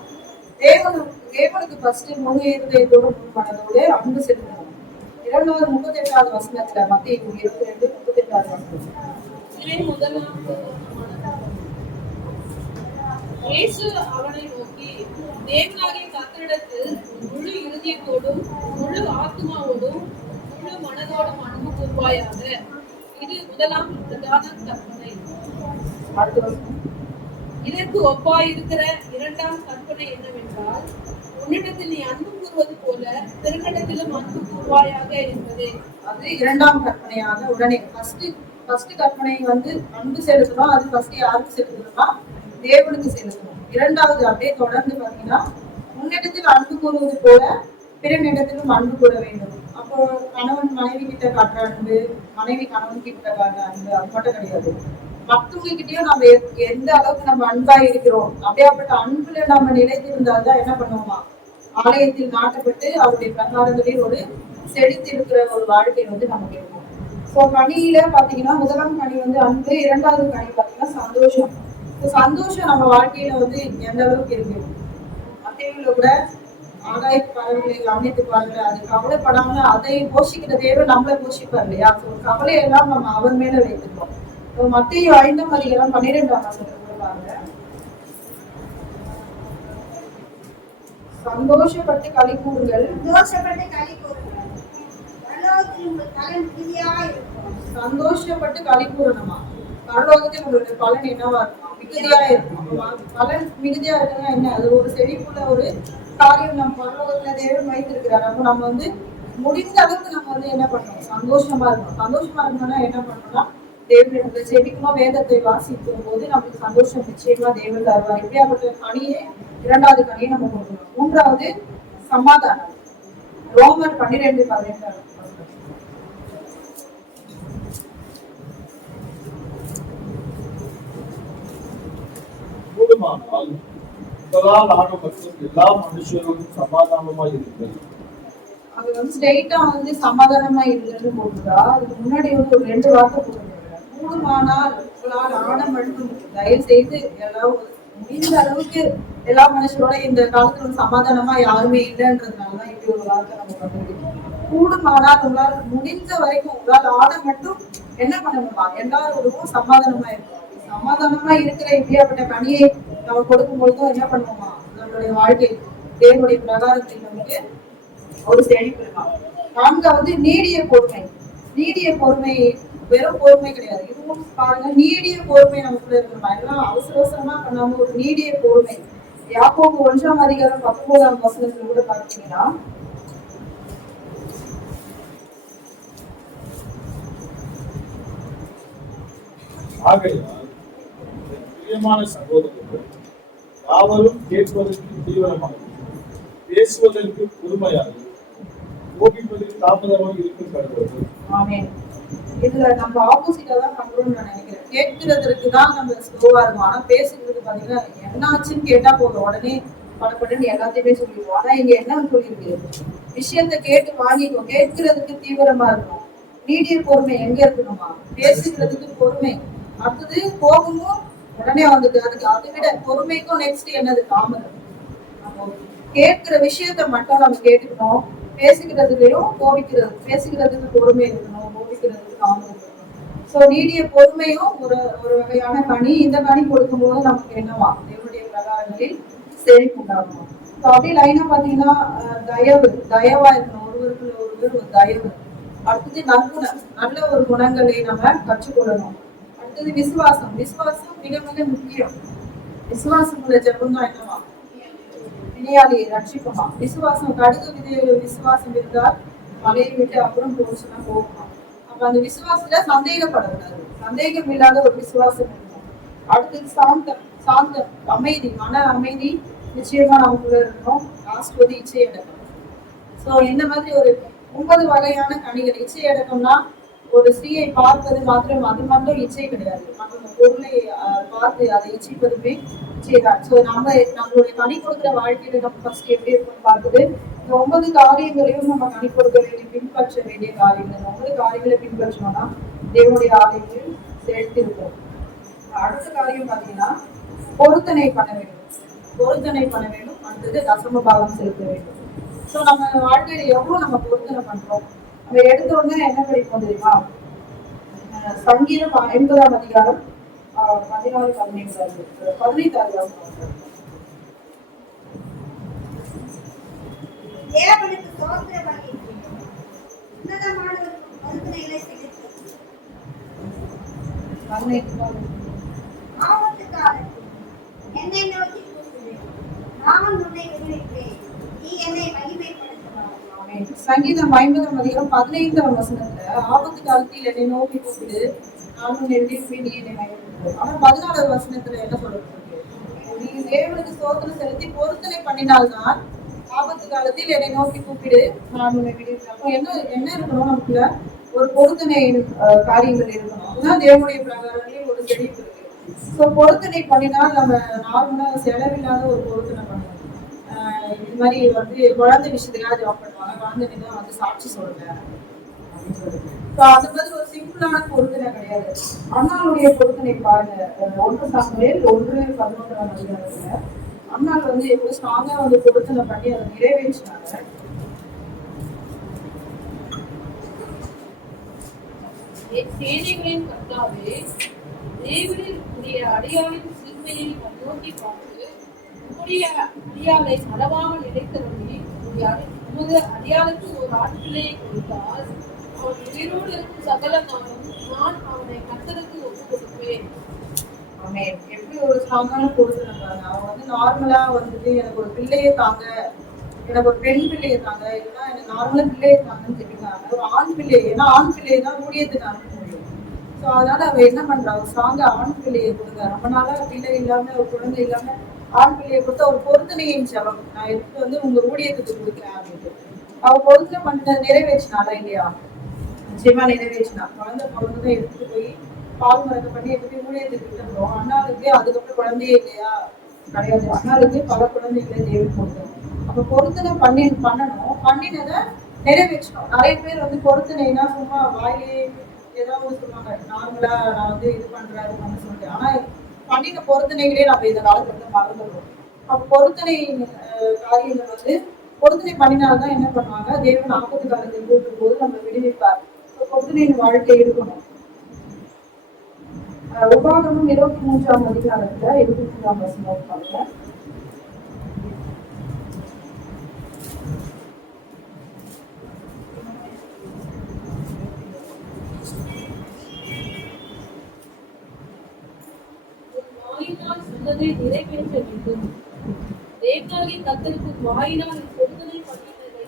தேவனுக்கு ஃபர்ஸ்ட் முழு இருதயத்தோடு முழு மனதோடு அன்பு செலுத்தணும். 2வது 38வது வசனத்துல மத்தேயு 22 38வது வசனம், இயேசு அவனை நோக்கி, தேவனாகிய கர்த்தரிடத்தில் முழு இருதயத்தோடும் முழு ஆத்துமாவோடும் முழு மனதோடும் அன்பு கூர்வாயாக. இது முதலாம் பிரதான கற்பனை. அடுத்த வசனம், இதற்கு ஒப்பாயிருக்கிற இரண்டாம் கற்பனை என்னவென்றால், உன்னிடத்தில் நீ அன்பு கூறுவது போல பிறனிடத்திலும் அன்பு கூர்வாயாக என்பதே. அது இரண்டாம் கற்பனையாக. உடனே ஃபர்ஸ்ட் கற்பனை வந்து அன்பு செலுத்தணும். அது ஃபர்ஸ்ட் யாருக்கு செலுத்தணும்னா தேவனுக்கு செலுத்தணும். இரண்டாவது அப்படியே தொடர்ந்து பாத்தீங்கன்னா, உன்னிடத்தில் அன்பு கூறுவது போல பிறனிடத்திலும் அன்பு கூற வேண்டும். அப்போ கணவன் மனைவி கிட்ட காட்டுற அன்பு, மனைவி கணவன் கிட்ட காட்டுற அன்பு அது மட்டும் கிடையாது. மற்றவங்க கிட்டயும் நம்ம எந்த அளவுக்கு நம்ம அன்பா இருக்கிறோம், அப்படியாப்பட்ட அன்புல நம்ம நிலைத்திருந்தால்தான் என்ன பண்ணுவோமா, ஆலயத்தில் நாட்டப்பட்டு அவருடைய பிரகாரங்களில் ஒரு செழித்து இருக்கிற ஒரு வாழ்க்கை வந்து நமக்கு இருக்கும். சோ கனியில பாத்தீங்கன்னா முதலாம் கனி வந்து அன்பு, இரண்டாவது கனி பாத்தீங்கன்னா சந்தோஷம். சந்தோஷம் நம்ம வாழ்க்கையில வந்து எந்த அளவுக்கு இருக்கு, மத்தேயுல கூட ஆகாய பறவைகளை கவனித்து பாருங்க, அது கவலைப்படாம அதை போஷிக்கிற தேவன் நம்மளை போஷிப்பார் இல்லையா. கவலையெல்லாம் நம்ம அவர் மேல வைத்துக்கோம். மத்தேயு 5ஆம் அதிகாரம் 12ஆம் வசனத்துல பாருங்க, சந்தோஷப்பட்டு களி கூறுங்கள், சந்தோஷப்பட்டு களி கூறணுமா, பரலோகத்தில் உங்களுடைய பலன் என்னவா இருக்கும், மிகுதியா இருக்கும். பலன் மிகுதியா இருக்குன்னா என்ன, அது ஒரு செழிப்புள்ள ஒரு காரியம் நம்ம பரலோகத்துல தேவன் வைத்திருக்கிறார். அப்போ நம்ம வந்து முடிந்த அளவுக்கு நம்ம வந்து என்ன பண்ணணும், சந்தோஷமா இருக்கணும். சந்தோஷமா இருக்கணும்னா என்ன பண்ணணும்னா தேவனிடத்துல செபிக்கணும். வேதத்தை வாசிக்கும் போது நமக்கு சந்தோஷம் நிச்சயமா தேவன் தருவார். இப்படியாப்பட்ட கனியை இரண்டாவது கனியை நம்ம கொடுக்கணும். மூன்றாவது சமாதானம். ரோமர் 12:18. கூடுமானால் உங்களால் ஆன மற்றும் எல்லா மனுஷரோடும் சமாதானமாய் இருங்கள். அது வந்து ஸ்ட்ரெயிட்டா வந்து சமாதானமா இருந்ததுன்னு போட்டுதா, அதுக்கு முன்னாடி வந்து ஒரு 2 வார்த்தை போட்டுருக்காங்க. கூடுமானால் உங்களால் ஆன மட்டும், தயவு செய்து எல்லாம் முடிந்த அளவுக்கு எல்லா மனுஷரோட இந்த காலத்துல வந்து சமாதானமா யாருமே இல்லைன்றதுனாலதான் இப்படி ஒரு வார்த்தை நம்ம பண்ணிருக்கோம். கூடுமானால் உங்களால் முடிந்த வரைக்கும் உங்களால் ஆன மட்டும் என்ன பண்ணணுமா, எல்லாரோடும் சமாதானமா இருக்கும். சமாதானமா இருக்கிற இப்படியாப்பட்ட கனியை நம்ம கொடுக்கும் பொழுதும் என்ன பண்ணுவோமா, நம்மளுடைய வாழ்க்கை தேவனுடைய பிரகாரத்தில் நமக்கு ஒரு செழிப்பு இருக்கான். 4வது நீடிய பொறுமை. நீடிய பொறுமை வெறும் பொறுமை கிடையாது, இதுவும் பாருங்க நீடிய பொறுமை நமக்குள்ள இருக்கணும். எல்லாம் அவசரமா பண்ணாம ஒரு நீடிய பொறுமை. யாக்கோபு 1ஆம் அதிகாரம் 19ஆம் வசனத்துல கூட பாத்தீங்கன்னா, ஆகையால் பிரியமான சகோதரர்கள் யாவரும் கேட்பதற்கு தீவிரமாக, பேசுவதற்கு பொறுமையாக, கோபிப்பதில் தாமதமாக இருக்கும் கடவுள். ஆமென். இதுல நம்ம ஆப்போசிட்டா தான் பண்றோம்னு நான் நினைக்கிறேன். கேட்கிறதுக்கு தான் நம்ம ஸ்லோவா இருக்கும், ஆனா பேசுறது பாத்தீங்கன்னா என்னாச்சுன்னு கேட்டா போதும், உடனே படப்பட்டு எல்லாத்தையுமே சொல்லிடுவோம். ஆனா இங்க என்ன சொல்லியிருக்கு, விஷயத்த கேட்டு வாங்கிக்கோ, கேட்கிறதுக்கு தீவிரமா இருக்கணும். நீடிய பொறுமை எங்க இருக்கணுமா, பேசுகிறதுக்கு பொறுமை. அடுத்தது கோபமும் உடனே வந்துட்டு, அதுக்கு அதை விட பொறுமைக்கும் நெக்ஸ்ட் என்னது, தாமதம். கேட்கிற விஷயத்த மட்டும் நம்ம கேட்டுக்கணும், பேசுகிறதுலயும் கோபிக்கிறது, பேசுகிறதுக்கு பொறுமை இருக்கணும், கோபிக்கிறதுக்கு தாமதம் இருக்கணும். சோ நீடிய பொறுமையும் ஒரு வகையான கனி. இந்த கனி கொடுக்கும்போது நமக்கு என்னவா, தேவனுடைய பிரகாரங்களில் செழிப்பு உண்டாகணும். ஸோ அப்படியே லைனா பாத்தீங்கன்னா தயவா இருக்கணும், ஒருவருக்கு ஒருவர் ஒரு தயவு. அடுத்தது நற்குணம், நல்ல ஒரு குணங்களை நம்ம கற்றுக்கொள்ளணும். அடுத்தது விசுவாசம். விசுவாசம் மிக மிக முக்கியம். விசுவாசம் உள்ள ஜெபம் தான் என்னவா, வினையாளியை ரட்சிக்குமா. விசுவாசம் கடுகு விசுவாசம் இருந்தால் மலையை விட்டு அப்புறம் போச்சுன்னா போகுமா. அப்ப அந்த விசுவாசத்துல சந்தேகப்படக்கூடாது, சந்தேகம் இல்லாத ஒரு விசுவாசம் இருக்கும். அடுத்தது சாந்தம். சாந்தம் அமைதி, மன அமைதி நிச்சயமா நமக்குள்ள இருக்கணும். லாஸ்ட் வந்து இச்சை அடக்கம். சோ இந்த மாதிரி ஒரு 9 வகையான கனிகள். இச்சை அடக்கம்னா ஒரு ஸ்திரீயை பார்ப்பது மாத்திரம், அது மட்டும் இச்சை கிடையாது. நம்ம பொருளை பார்த்து அதை இச்சிப்பதுமே இச்சைதான். ஸோ நம்மளுடைய கனி கொடுக்குற வாழ்க்கையில நம்ம ஃபர்ஸ்ட் எப்படி இருக்கும்னு பார்த்துட்டு இந்த 9 காரியங்களையும் நம்ம கனி கொடுக்க வேண்டிய பின்பற்ற வேண்டிய காரியங்கள். 9 காரியங்களை பின்பற்றணும்னா தேவனுடைய ஆலயத்தில் செலுத்திருப்போம். அடுத்த காரியம் பார்த்தீங்கன்னா பொருத்தனை பண்ண வேண்டும். பொருத்தனை பண்ண வேண்டும். அடுத்தது தசம பாகம் செலுத்த வேண்டும். ஸோ நம்ம வாழ்க்கையில எவ்வளவு நம்ம பொருத்தனை பண்றோம். நம்ம எடுத்த உடனே என்ன படிப்போம் தெரியுமா? சங்கீதம் 50ஆம் அதிகாரம் 14, 15 தேவனுக்கு ஸ்தோத்திர பலி, உன்னதமானவருக்கு பொருத்தனைகளை செலுத்து. ஆபத்து காலத்தில் என்னை நோக்கி கூப்பிடு, நான் உன்னை விடுவிப்பேன், நீ என்னை மகிமைப்படுத்துவாய். சங்கீதம் 50ஆம் அதிகாரம் 15ஆம் வசனத்துல ஆபத்து காலத்தில் என்னை நோக்கி கூப்பிடு, நான் உன்னை விடுவிப்பேன், நீ என்னை மகிமைப்படுத்துவாய். ஆனா 14ஆவது வசனத்துல என்ன சொல்லப்பட்டிருக்கு? நீ தேவனுக்கு ஸ்தோத்திரம் செலுத்தி பொருத்தனை பண்ணினால்தான் ஆபத்து காலத்தில் என்னை நோக்கி கூப்பிடு, நான் உன்னை விடுவிப்பேன். அப்போ என்ன இருக்கணும்? நமக்குள்ள ஒரு பொருத்தனை காரியங்கள் இருக்கணும். அதுதான் தேவனுடைய பிரகாரங்களே ஒரு செழிப்பு இருக்கு. ஸோ பொருத்தனை பண்ணினால் நம்ம நார்மலா செலவில்லாத ஒரு பொருத்தனை பண்ணணும். இது மாதிரி குழந்தை விஷயத்துக்காக ஜாப் பண்ணுவாங்க. குழந்தைங்க சாட்சி சொல்லுங்க அப்படின்னு சொல்லுங்க. ஸோ அது மாதிரி ஒரு சிம்பிளான பொருத்தனை கிடையாது. அண்ணாளுடைய பொருத்தனை பாருங்க. 1 சாமுவேல் 1:11 அதிகாரத்துல அண்ணாள் எவ்வளவு ஸ்ட்ராங்கா பொருத்தனை பண்ணி அதை நிறைவேற்றினாங்க. சேனைகளின் கர்த்தாவே, தேவனின் உடைய அடியாளின் சிறுமையை நோக்கி பார்த்து உம்முடைய அடியாளை மறவாமல் நினைத்தபடி உமது அடியாளுக்கு ஒரு ஆட்பிள்ளையை கொடுத்தால் அவன் உயிரோடு இருக்கும் சகல நாளும் நான் அவனை கர்த்தருக்கு ஒப்புக் கொடுப்பேன். எப்படி ஒரு ஸ்ட்ராங்கான பொருத்தனை பாருங்க. அவன் நார்மலா எனக்கு ஒரு பிள்ளையை தாங்க, எனக்கு ஒரு பெண் பிள்ளையை தாங்க, இல்லைன்னா எனக்கு நார்மலா பிள்ளையை தாங்கன்னு தெரியுறாங்க. ஒரு ஆண் பிள்ளை, ஏன்னா ஆண் பிள்ளையை தான் ஊழியத்துக்கு அனுப்ப முடியும். ஸோ அதனால அவ என்ன பண்றா? ஒரு ஸ்ட்ராங்கா ஆண் பிள்ளையை கொடுங்க. ரொம்ப நாளா பிள்ளை இல்லாம ஒரு குழந்தை இல்லாம ஆண் பிள்ளையை கொடுத்த ஒரு பொருத்தனையின் செலவு நான் எடுத்து உங்க ஊழியத்துக்கு கொடுக்குறேன் அப்படின்ட்டு அவ பொருத்தனை பண்ண நிறைவேற்றினாலா இல்லையா? நிச்சயமா நிறைவேற்றினா. குழந்தை பிறந்ததை எடுத்துட்டு போய் பால் மரத்தை பண்ணி எப்படி ஊழியத்துக்கு விட்டுறோம். அண்ணாளுக்கு அதுக்கப்புறம் குழந்தையே இல்லையா? கிடையாது. அண்ணாளுக்கு பல குழந்தைகளை தேவை கொடுத்தோம். அப்ப பொருத்தனை பண்ணணும். பண்ணினதை நிறைவேற்றணும். நிறைய பேர் பொருத்தனைனா சும்மா வாயிலே ஏதாவது சொல்லுவாங்க, நார்மலா நான் இது பண்றேன் அது பண்ண சொல்லிட்டு. ஆனா பண்ணின பொருத்தனைகளே நம்ம இந்த காலத்துல மறந்துடுறோம். அப்ப பொருத்தனை காரியங்கள் பொருத்தனை பண்ணினால்தான் என்ன பண்ணுவாங்க? தேவன் ஆபத்து காலத்தை கூட்டும் போது நம்ம விடுவிப்பார். பொருத்தனையின் வாழ்க்கை இருக்கணும். உபாகமம் 23ஆம் அதிகாரத்துல 23ஆம் வசனம் பாருங்க. வாயினால் சொன்னதை நிறைவேற்ற வேண்டும். தேவனாகிய கர்த்தருக்கு வாயினால் பொருத்தனை பண்ணினதை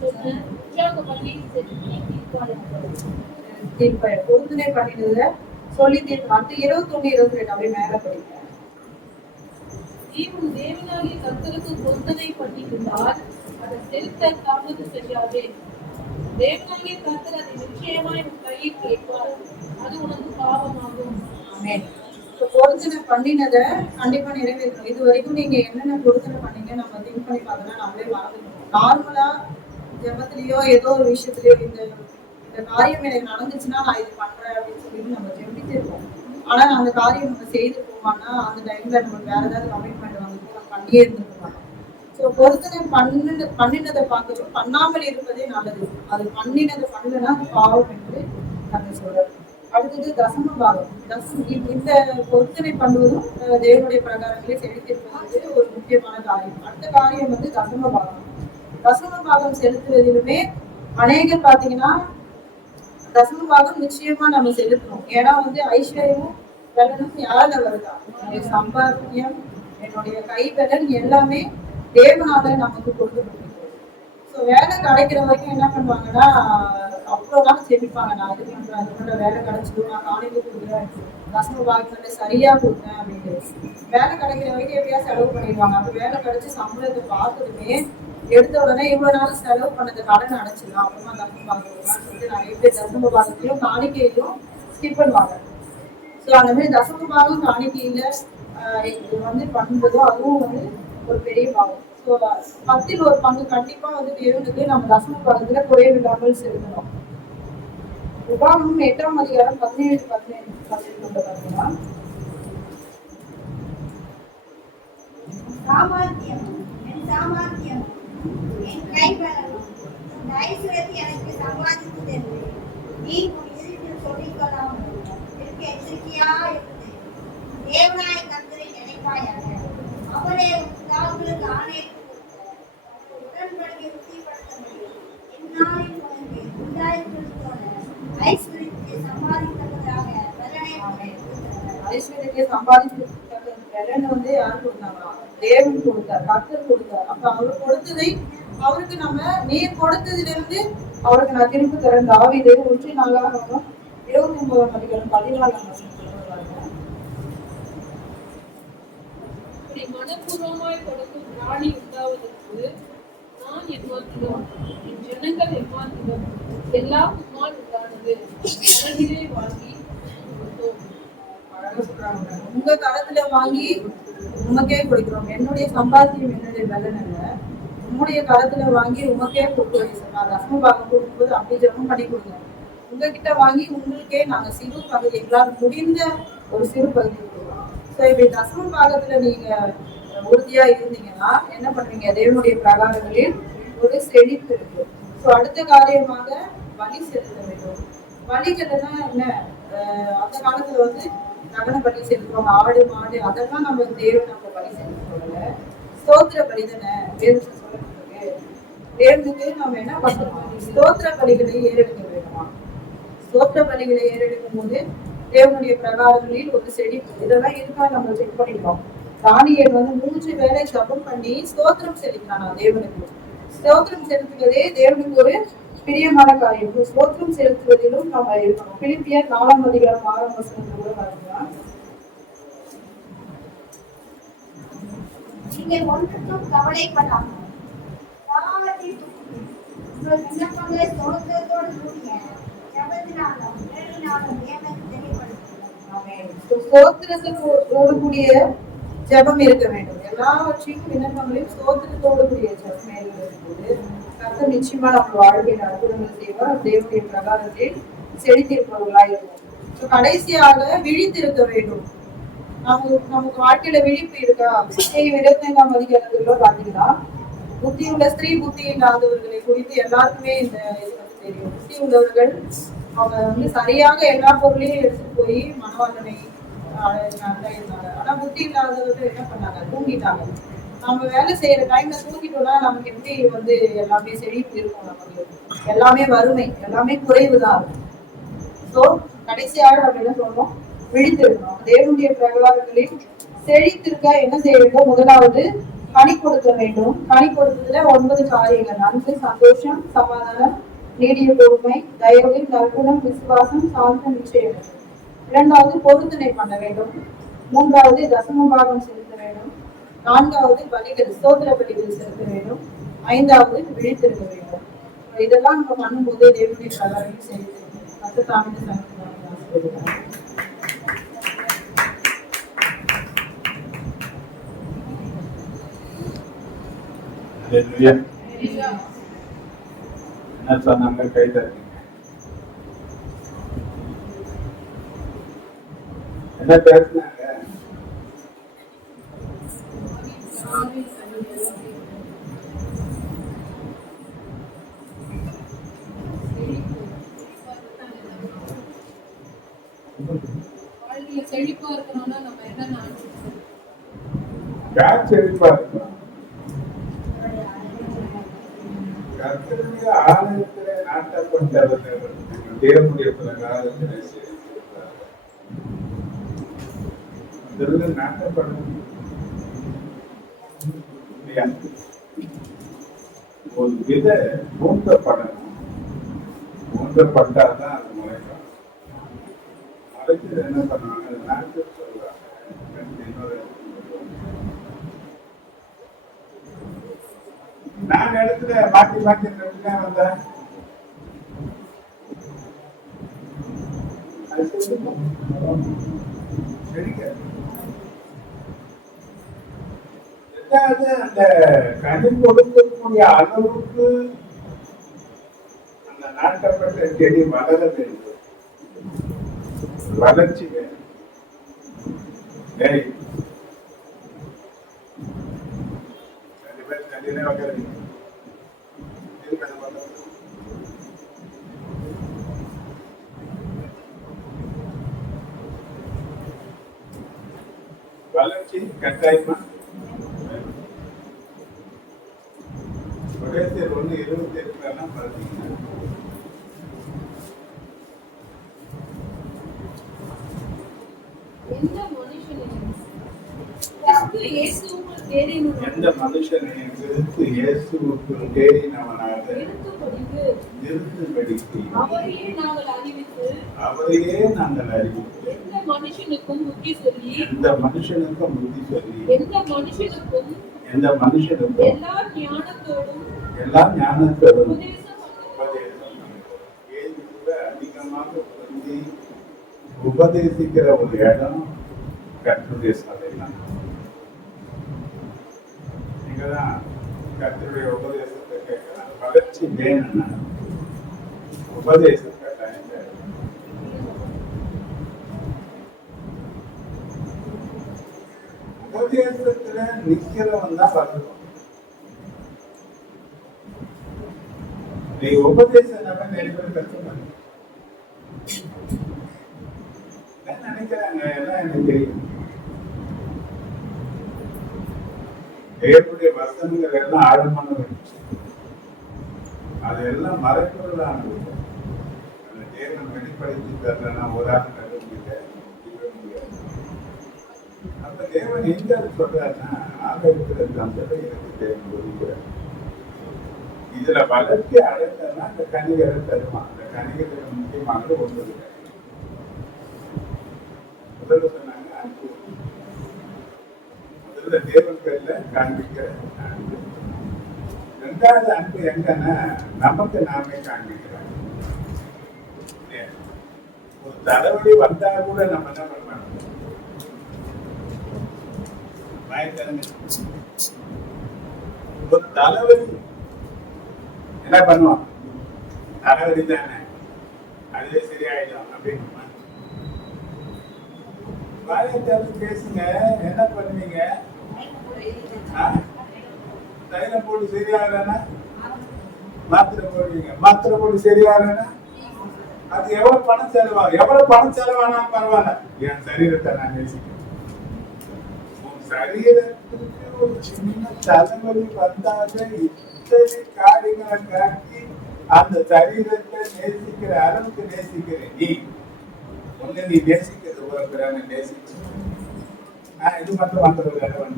சொன்ன உற்சாக பள்ளியை தீர்ப்பாய். பொருத்தனை பண்ணினதை சொல்லி தீர்ப்பான். 21-22 அப்படி மேல படிக்க. நீவும் தேவனாகிய கர்த்தருக்கு பொருத்தனை பண்ணியிருந்தால் அதை செலுத்த தாமதம் செய்யாதே. தேவனாகிய கர்த்தர் அதை நிச்சயமாய் உன் கையில் கேட்பார். அது உனக்கு பாவமாகும். பொருத்தனை பண்ணினதை கண்டிப்பா நிறைவேற்றணும். இது வரைக்கும் நீங்க என்னென்ன பொருத்தனை பண்ணீங்க நம்ம திங்க் பண்ணி பார்த்தோம்னா நம்மளே மறந்துடணும். நார்மலா ஜெபத்திலயோ ஏதோ ஒரு விஷயத்திலயோ இந்த காரியம் எனக்கு நடந்துச்சுன்னா நான் இது பண்றேன் அப்படின்னு சொல்லிட்டு நம்ம ஜெபிச்சிருக்கோம். ஆனா அந்த காரியம் நம்ம செய்து போமானா அந்த டைம்ல நமக்கு வேற ஏதாவது கமிட்மெண்ட் நம்ம பண்ணியே இருந்துருக்கோம். ஸோ பொருத்தனை பண்ணினதை பார்க்கணும். பண்ணாமல் இருப்பதே நல்லது. அது பண்ணினதை பண்ணலன்னா பாவம் என்று நம்ம சொல்றோம். அடுத்தது தசம பாகம். இந்த பொருத்தனை பண்ணுவதும் தேவனுடைய பிரகாரங்களே செலுத்திருப்பது ஒரு முக்கியமான காரியம். அடுத்த காரியம் தசம பாகம். தசம பாகம் செலுத்துவதிலுமே அநேகர் பாத்தீங்கன்னா தசம பாகம் நிச்சயமா நம்ம செலுத்தணும். ஏன்னா ஐஸ்வர்யமும் பலனும் யாரால வருதா? என்னுடைய சம்பாத்தியம், என்னுடைய கைபலன் எல்லாமே தேவனால நமக்கு கொடுக்கப்பட்டிருக்கு. ஸோ வேலை கிடைக்கிற வரைக்கும் என்ன பண்ணுவாங்கன்னா அவ்வளோதான் சேமிப்பாங்க. நான் இது பண்றேன் அது பண்ற வேலை கிடைச்சிடும், நான் காலையில கொடுக்குறேன், தசம பாகங்களை சரியா கொடுத்தேன் அப்படின்ட்டு வேலை கிடைக்கிற வரைக்கும் எப்படியா செலவு பண்ணிடுவாங்க. அப்போ வேலை கிடைச்சி சம்பளத்தை பார்த்ததுமே எடுத்த உடனே இவ்வளவு நாள் செலவு பண்ணது கடன் அடைச்சிடலாம், அப்புறமா தசம பாகம் கொடுக்கலாம்னு சொல்லிட்டு நிறைய பேர் தசம பாகத்தையும் காணிக்கையிலும் ஸ்கிப் பண்ணுவாங்க. ஸோ அந்த மாதிரி தசம பாகம் காணிக்கையில இது வந்து பண்றதோ அதுவும் வந்து ஒரு பெரிய பாவம். ஸோ 10ல் ஒரு பங்கு கண்டிப்பா வந்து தேவனுக்கு நம்ம தசம பாகத்துல குறைவில்லாமல் செலுத்தணும். உபாகமம் 8ஆம் அதிகாரம் 17-18 பார்த்தீங்கன்னா, சாமர்த்தியம் என் சாமர்த்தியம் என் கைபலனும் இந்த ஐஸ்வர்யத்தை எனக்கு சம்பாதித்து தருவேன். நீ உன் இருட்டில் சொல்லிக்கொள்ளாமல் இருக்க எச்சரிக்கையா இருந்து தேவனாய் கர்த்தரை நினைப்பாயாக. அவரே உன் பிதாக்களுக்கு ஆணையிட்டு கொடுத்த உடன்படிக்கை உறுதிப்படுத்த முடியும். எந்நாளில் உனக்கு உண்டாயிருக்கிறதோட ஐஸ்வர்யத்தை சம்பாதித்ததாக பலனை உனக்கு கொடுத்தார். ஐஸ்வர்யத்தை சம்பாதித்து பலன் வந்து யார் கொடுத்தாங்களா? தேவன் கொடுத்தார், கர்த்தர் கொடுத்தார். அப்ப அவர் கொடுத்ததை அவருக்கு நம்ம நீர் கொடுத்ததுல இருந்து அவருக்கு நான் திருப்பி தரேன். தாவீது 1 29ஆம் அதிகாரம் 14ஆம் வசனத்துல சொல்றாங்க. இப்படி மனப்பூர்வமாய் கொடுக்கும் ராணி உண்டாவதற்கு நான் எம்மாத்திரம் என் ஜனங்கள் எம்மாத்திரம் எல்லாம் உம்மால் உண்டானது. மனதிலே வாங்கி கொடுத்தோம். அழகா சொல்றாங்க, உங்க கரத்துல வாங்கி உமக்கே கொடுக்கிறோம். என்னுடைய சம்பாத்தியம் என்னுடைய பலன் அல்ல, உம்முடைய கரத்துல வாங்கி உமக்கே கொடுக்குறேன். நான் தசம பாகம் கொடுக்கும்போது அப்படி ஜெபம் பண்ணி கொடுங்க. உங்ககிட்ட வாங்கி உங்களுக்கே நாங்க சிறு பகுதி எங்களால் முடிந்த ஒரு சிறு பகுதி கொடுக்குறோம். ஸோ இப்படி தசம பாகத்துல நீங்க உறுதியா இருந்தீங்கன்னா என்ன பண்ணுவீங்க? தேவனுடைய பிரகாரங்களில் ஒரு செழிப்பு இருக்கு. ஸோ அடுத்த காரியமாக பலி செலுத்த வேண்டும். பலிகள்னா என்ன? அந்த காலத்துல வந்து நகன பலி செலுத்துவாங்க, ஆடு மாடு அதெல்லாம் நம்ம தேவன் நம்ம பலி செலுத்துறோம்ல. ஸ்தோத்திர பலி தானே வேதத்துல சொல்லப்பட்டிருக்கு. தேவனுக்கு நம்ம என்ன பண்ணணும்? ஸ்தோத்திர பலிகளை ஏறெடுக்க வேண்டுமா? ஸ்தோத்திர பலிகளை ஏறெடுக்கும் போது தேவனுடைய பிரகாரங்களில் ஒரு செழிப்பு இதெல்லாம் இருக்கா நம்ம செக் பண்ணிக்கிறோம். தானியேல் வந்து 3 வேளை ஜபம் பண்ணி ஸ்தோத்திரம் செலுத்தினானா தேவனுக்கு. ஸ்தோத்திரம் செலுத்துவதே தேவனுக்கு ஒரு பிரியமான காரியம். ஸ்தோத்திரம் செலுத்துவதிலும் நம்ம இருக்கணும். பிலிப்பியர் 4ஆம் அதிகாரம் 6ஆம் வசனத்துல கூட பாத்தீங்கன்னா, நீங்கள் ஒன்றுக்கும் கவலைப்படாமல் பாவத்தில் உங்கள் விண்ணப்பங்களை ஸ்தோத்திரத்தோடு கூடிய ஜெபத்தினாலும் வேண்டினாலும் தேவனுக்கு தெரியப்படுத்துங்கள். ஸ்தோத்திரத்தோடு கூடிய ஜெபம் இருக்க வேண்டும். எல்லாவற்றையும் விண்ணப்பங்களையும் ஸ்தோத்திரத்தோடு கூடிய ஜெபம் இருக்கும்போது கர்த்தர் நிச்சயமா நம்ம வாழ்க்கையில் அற்புதங்கள் செய்வார். தேவனுடைய பிரகாரத்தில் செழித்திருப்பவர்களாய் இருக்கும். கடைசியாக விழித்திருக்க வேண்டும். நமக்கு வாழ்க்கையில விழிப்பு இருக்கா? 25ஆம் அதிகாரத்துல பாத்தீங்கன்னா, புத்தியுள்ள ஸ்திரீ புத்தி இல்லாதவர்களை குறித்து எல்லாருக்குமே இந்த இது வந்து தெரியும். புத்தி உள்ளவர்கள் அவங்க வந்து சரியாக எல்லா பொருளையும் எடுத்துட்டு போய் மனவாளனை இருந்தாங்க. ஆனா புத்தி இல்லாதவர்கள் என்ன பண்ணாங்க? தூங்கிட்டாங்க. நம்ம வேலை செய்யற டைம்ல தூங்கிட்டோம்னா நமக்கு எப்படி வந்து எல்லாமே செழிப்பு இருக்கும்? நமக்கு எல்லாமே வறுமை, எல்லாமே குறைவுதான். சோ கடைசியாக நம்ம என்ன சொல்றோம்? விழித்திருக்கணும். தேவனுடைய பிரகாரங்களில் செழித்திருக்க என்ன செய்ய வேண்டும்? முதலாவது கனி கொடுக்க வேண்டும். கனி கொடுத்ததுல 9 காரியங்கள்: அன்பு, சந்தோஷம், சமாதானம், நீடிய பொறுமை, தயவு, நற்குணம், விசுவாசம், சாந்தம், நிச்சயம். 2வது பொருத்தனை பண்ண வேண்டும். 3வது தசம பாகம் செலுத்த வேண்டும். 4வது பலிகள், ஸ்தோத்திர பலிகள் செலுத்த வேண்டும். 5வது விழித்திருக்க வேண்டும். இதெல்லாம் நம்ம பண்ணும்போது தேவனுடைய பிரகாரம் செலுத்திருக்கோம். மற்ற தாமிட்டு சங்கீதம் என்ன சொன்னாங்க? கை தருங்க. என்ன பேசுனாங்க? வாழ்க்கையில செழிப்பா இருக்கணும்னா நம்ம என்ன யார் செழிப்பா இருக்கணும்? கர்த்தருடைய ஆலயத்திலே நாட்டப்பட்டவர்கள் தேவனுடைய பிரகாரத்திலே செழித்திருக்கிறார்கள். நாட்டப்படணும். ஒரு விதை ஊன்றப்படணும். ஊன்றப்பட்டாதான் அது முளைக்கும். முளைச்சது என்ன பண்ணுவாங்க? நாட்டு சொல்றாங்க. நான் இடத்துல மாட்டி மாட்டி தான் வந்தேன். அது சொல்லுங்க. சரிங்க. ரெண்டாவது, அந்த கனி கொடுக்கக்கூடிய அளவுக்கு அந்த நாட்டப்பட்ட செடி வளர வேண்டும், வளர்ச்சி வேணும். ரெண்டு பேர் கண்டிப்பா வைக்கிறீங்க. வளர்ச்சி கட்டாயமா ஒரே 1:28 பார்த்தீங்கன்னா எந்த மனுஷனையும் கிறிஸ்து இயேசுவுக்குள் தேறினவனாக இருக்கும்படிக்கு அவரையே நாங்கள் அறிவித்து எந்த மனுஷனுக்கும் புத்தி சொல்லி எந்த மனுஷனுக்கும் எல்லா ஞானத்தோடும் அதிகமாக உபதேசிக்கிற ஒரு இடம் கர்த்தருடைய சபை தான். நீங்கதான் கர்த்தருடைய உபதேசத்தை கேட்கலாம். வளர்ச்சி வேணும்னா உபதேசம் கட்டாயம் தேவை. உபதேசத்துல நிக்கிறவன் தான் வளரும். நீ உபதேசம் நம்ம நிறைய பேர் கற்றுக்கணும் நினைக்கிறாங்க. எல்லாம் எனக்கு தெரியும். தேவனுடைய வசனங்கள் எல்லாம் ஆழமான அதெல்லாம் மறைப்பொருளானது. அந்த தேவன் வெளிப்படுத்தி தரலன்னா ஒரு ஆள் கட்ட முடியாது. அப்ப தேவன் எங்க சொல்றாருன்னா ஆலயத்துல தந்ததை எனக்கு தேவன் ஒதுக்கிறார். இதுல வளர்ச்சி அடைத்தா அந்த கனிகளை தருமா. அந்த கனிகளை முக்கியமானது ஒன்று முதல்ல சொன்னாங்க அன்பு. முதல்ல தேவன் பேர்ல காண்பிக்கிற அன்பு. ரெண்டாவது அன்பு எங்கன்னா நமக்கு நாமே காண்பிக்கிறாங்க. ஒரு தலைவலி வந்தா கூட நம்ம என்ன பண்ண ஒரு தலைவலி என்ன பண்ணுவோம்? தலைவலி தானே, அதுவே சரியாயிடும் அப்படின்னு பேசுங்க. என்ன பண்ணுவீங்க? தைலம் போட்டு சரியாகலன்னா மாத்திரை போடுவீங்க. மாத்திரை போட்டு சரியாகலன்னா அது எவ்வளவு பணம் செலவாகும்? எவ்வளவு பணம் செலவானா பரவாயில்ல, என் சரீரத்தை நான் நேசிக்கிறேன். உன் சரீரத்துக்கு ஒரு சின்ன தலைவலி வந்தாக இத்தனை காரியங்களை காட்டி அந்த சரீரத்தை நேசிக்கிற அளவுக்கு நேசிக்கிறேன். நீ ஒண்ணு நீ நேசிக்கிறது ஒரு பிறனை நேசிச்சு இது மட்டும் மற்றவர்கள் இடம்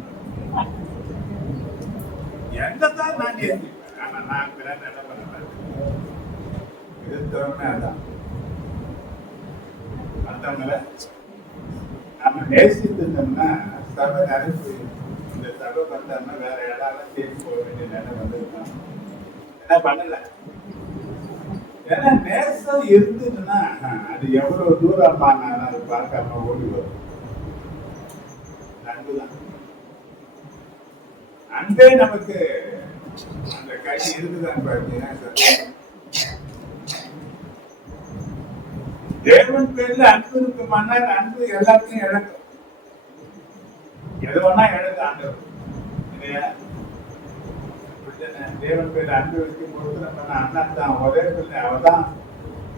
என்னதான் நான் நேசிப்பேன். ஆனா நான் பிறன் இடம் பண்ண எதிர்த்தவனே அதான். மற்றவங்களை நம்ம நேசித்திருந்தோம்னா சபை நிறைய இந்த சபை வந்தோம்னா வேற இடம் தேடி போக வேண்டிய நேரம் வந்துருக்கோம். என்ன பண்ணல. ஏன்னா நேசம் இருந்துச்சுன்னா அது எவ்வளவு தூரம் ஆனாலும் அது பார்க்காம ஓடி வரும். அன்புதான். அன்பே நமக்கு அந்த கை இருக்குதான் பார்த்தீங்கன்னா தேவன் பேர்ல அன்பு இருக்கு. மன்னர் அன்பு எல்லாத்தையும் இழக்கும். எது வேணா இழக்கு ஆண்டவர் இல்லையா? தேவன் பேர் அன்பு வைக்கும் பொழுது நம்ம அண்ணன் தான் ஒரே பிள்ளை. அவதான்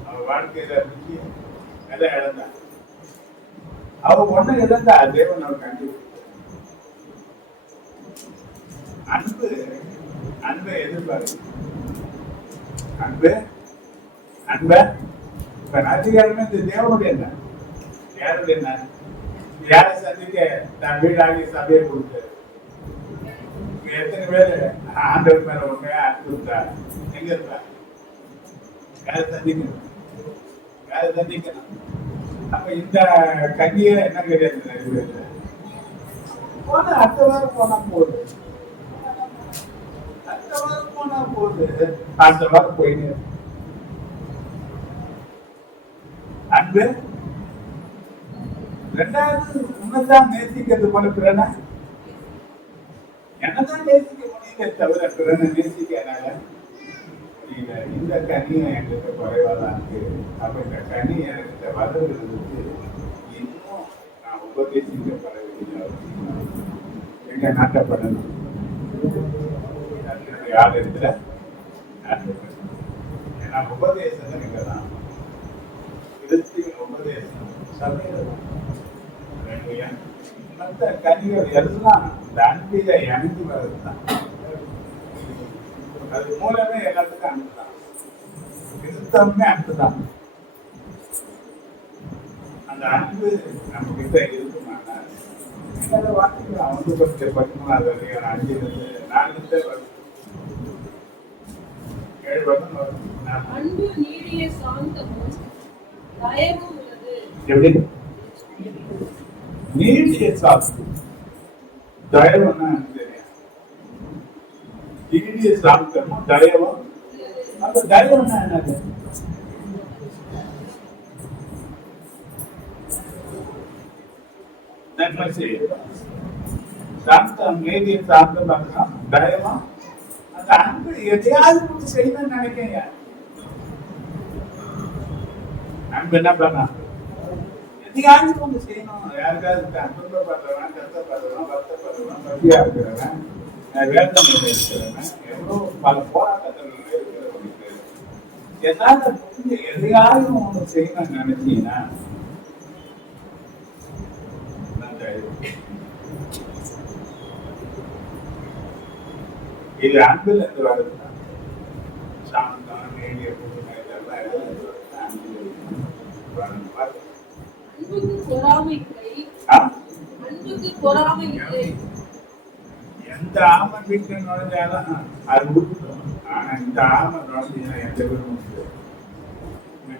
அவ வாழ்க்கையில முக்கியம். எல்லாம் இழந்தான். அவ ஒண்ணு இழந்தா தேவன் அவருக்கு அன்பு. அன்பு அன்பை எதிர்பார்க்கு. அன்பு அன்ப இப்ப அதிகாரமே இந்த தேவனுடைய என்ன யாருடைய என்ன யாரை சந்திக்க நான் வீடாகி சபையை கொடுத்தாரு. எத்தனை பேர் ஆண்டவர் மேல உண்மையா அன்பு இருக்கா? எங்க இருக்கா? யாரை சந்திக்கணும்? யாரை சந்திக்கணும்? அப்ப இந்த கண்ணியே என்ன கிடையாது. போன அடுத்த வாரம் போனா போதும். அடுத்த வாரம் வந்து அடுத்த வாரம் போயிட்டு அன்பு ரெண்டாவது உன்னதான் நேசிக்கிறது போல பிறனை என்னதான் நேசிக்க முடியல தவிர பிறனை நேசிக்க என்னால முடியல. இந்த கனியும் என்கிட்ட குறைவாதான் இருக்கு. அப்ப இந்த கனி என்கிட்ட வளர்கிறதுக்கு இன்னும் நான் உபதேசிக்கப்பட வேண்டிய அவசியம் எங்க நாட்டப்படணும். யார் இடத்துல ஏன்னா உபதேசம் இங்கதான் கிறிஸ்துவின் உபதேசம் சபையில மற்ற கனிகள் எல்லாம் இந்த அன்பில இணைந்து வர்றதுதான். அது மூலமே எல்லாத்துக்கும் அன்புதான். கிறிஸ்தவமே அன்புதான். அந்த அன்பு நம்ம கிட்ட இருக்குமானா வார்த்தைகள் வந்து கொஞ்சம் 13வது அதிகாரம் 5-4 வரும் 7 வருடம் வரும். அன்பு நீடிய சாந்தமும் தயவும் உள்ளது. எப்படி நீடிய சாந்தம் தயவுன்னா தெரியும். நீடிய சாந்தமும் தயவும். அந்த தயவுன்னா என்னது? நன்மை செய்யும் சாந்தம். நீதிய சாந்தம் தயவா. அந்த அன்பு எதையாவது கொண்டு செய்யணும்னு நினைக்கிறீங்க. அன்பு என்ன பண்ணா எதையாவது கொண்டு செய்யணும். யாருக்காவது அன்புப்படுறவன், கஷ்டப்படுறவன், வருத்தப்படுறவன், பசியா இருக்கிறவன், வேதனை இருக்கிறவன், எவ்வளோ பல போராட்டங்கள் இருக்கிறவனுக்கு எதாவது புரிஞ்சு எதையாவது ஒன்று செய்யணும்னு நினைச்சீங்கன்னா இது அன்பில் இருந்து வருது. சாந்தம், நீடிய பொறுமை இதெல்லாம் அன்புக்கு பொறாமை இல்லை. அன்புக்கு பொறாமை இல்லை. எந்த ஆமை வீட்டுல நுழைஞ்சாலும் அது ஊட்டுடும். ஆனா இந்த ஆமை நுழைஞ்சா எந்த பேரும்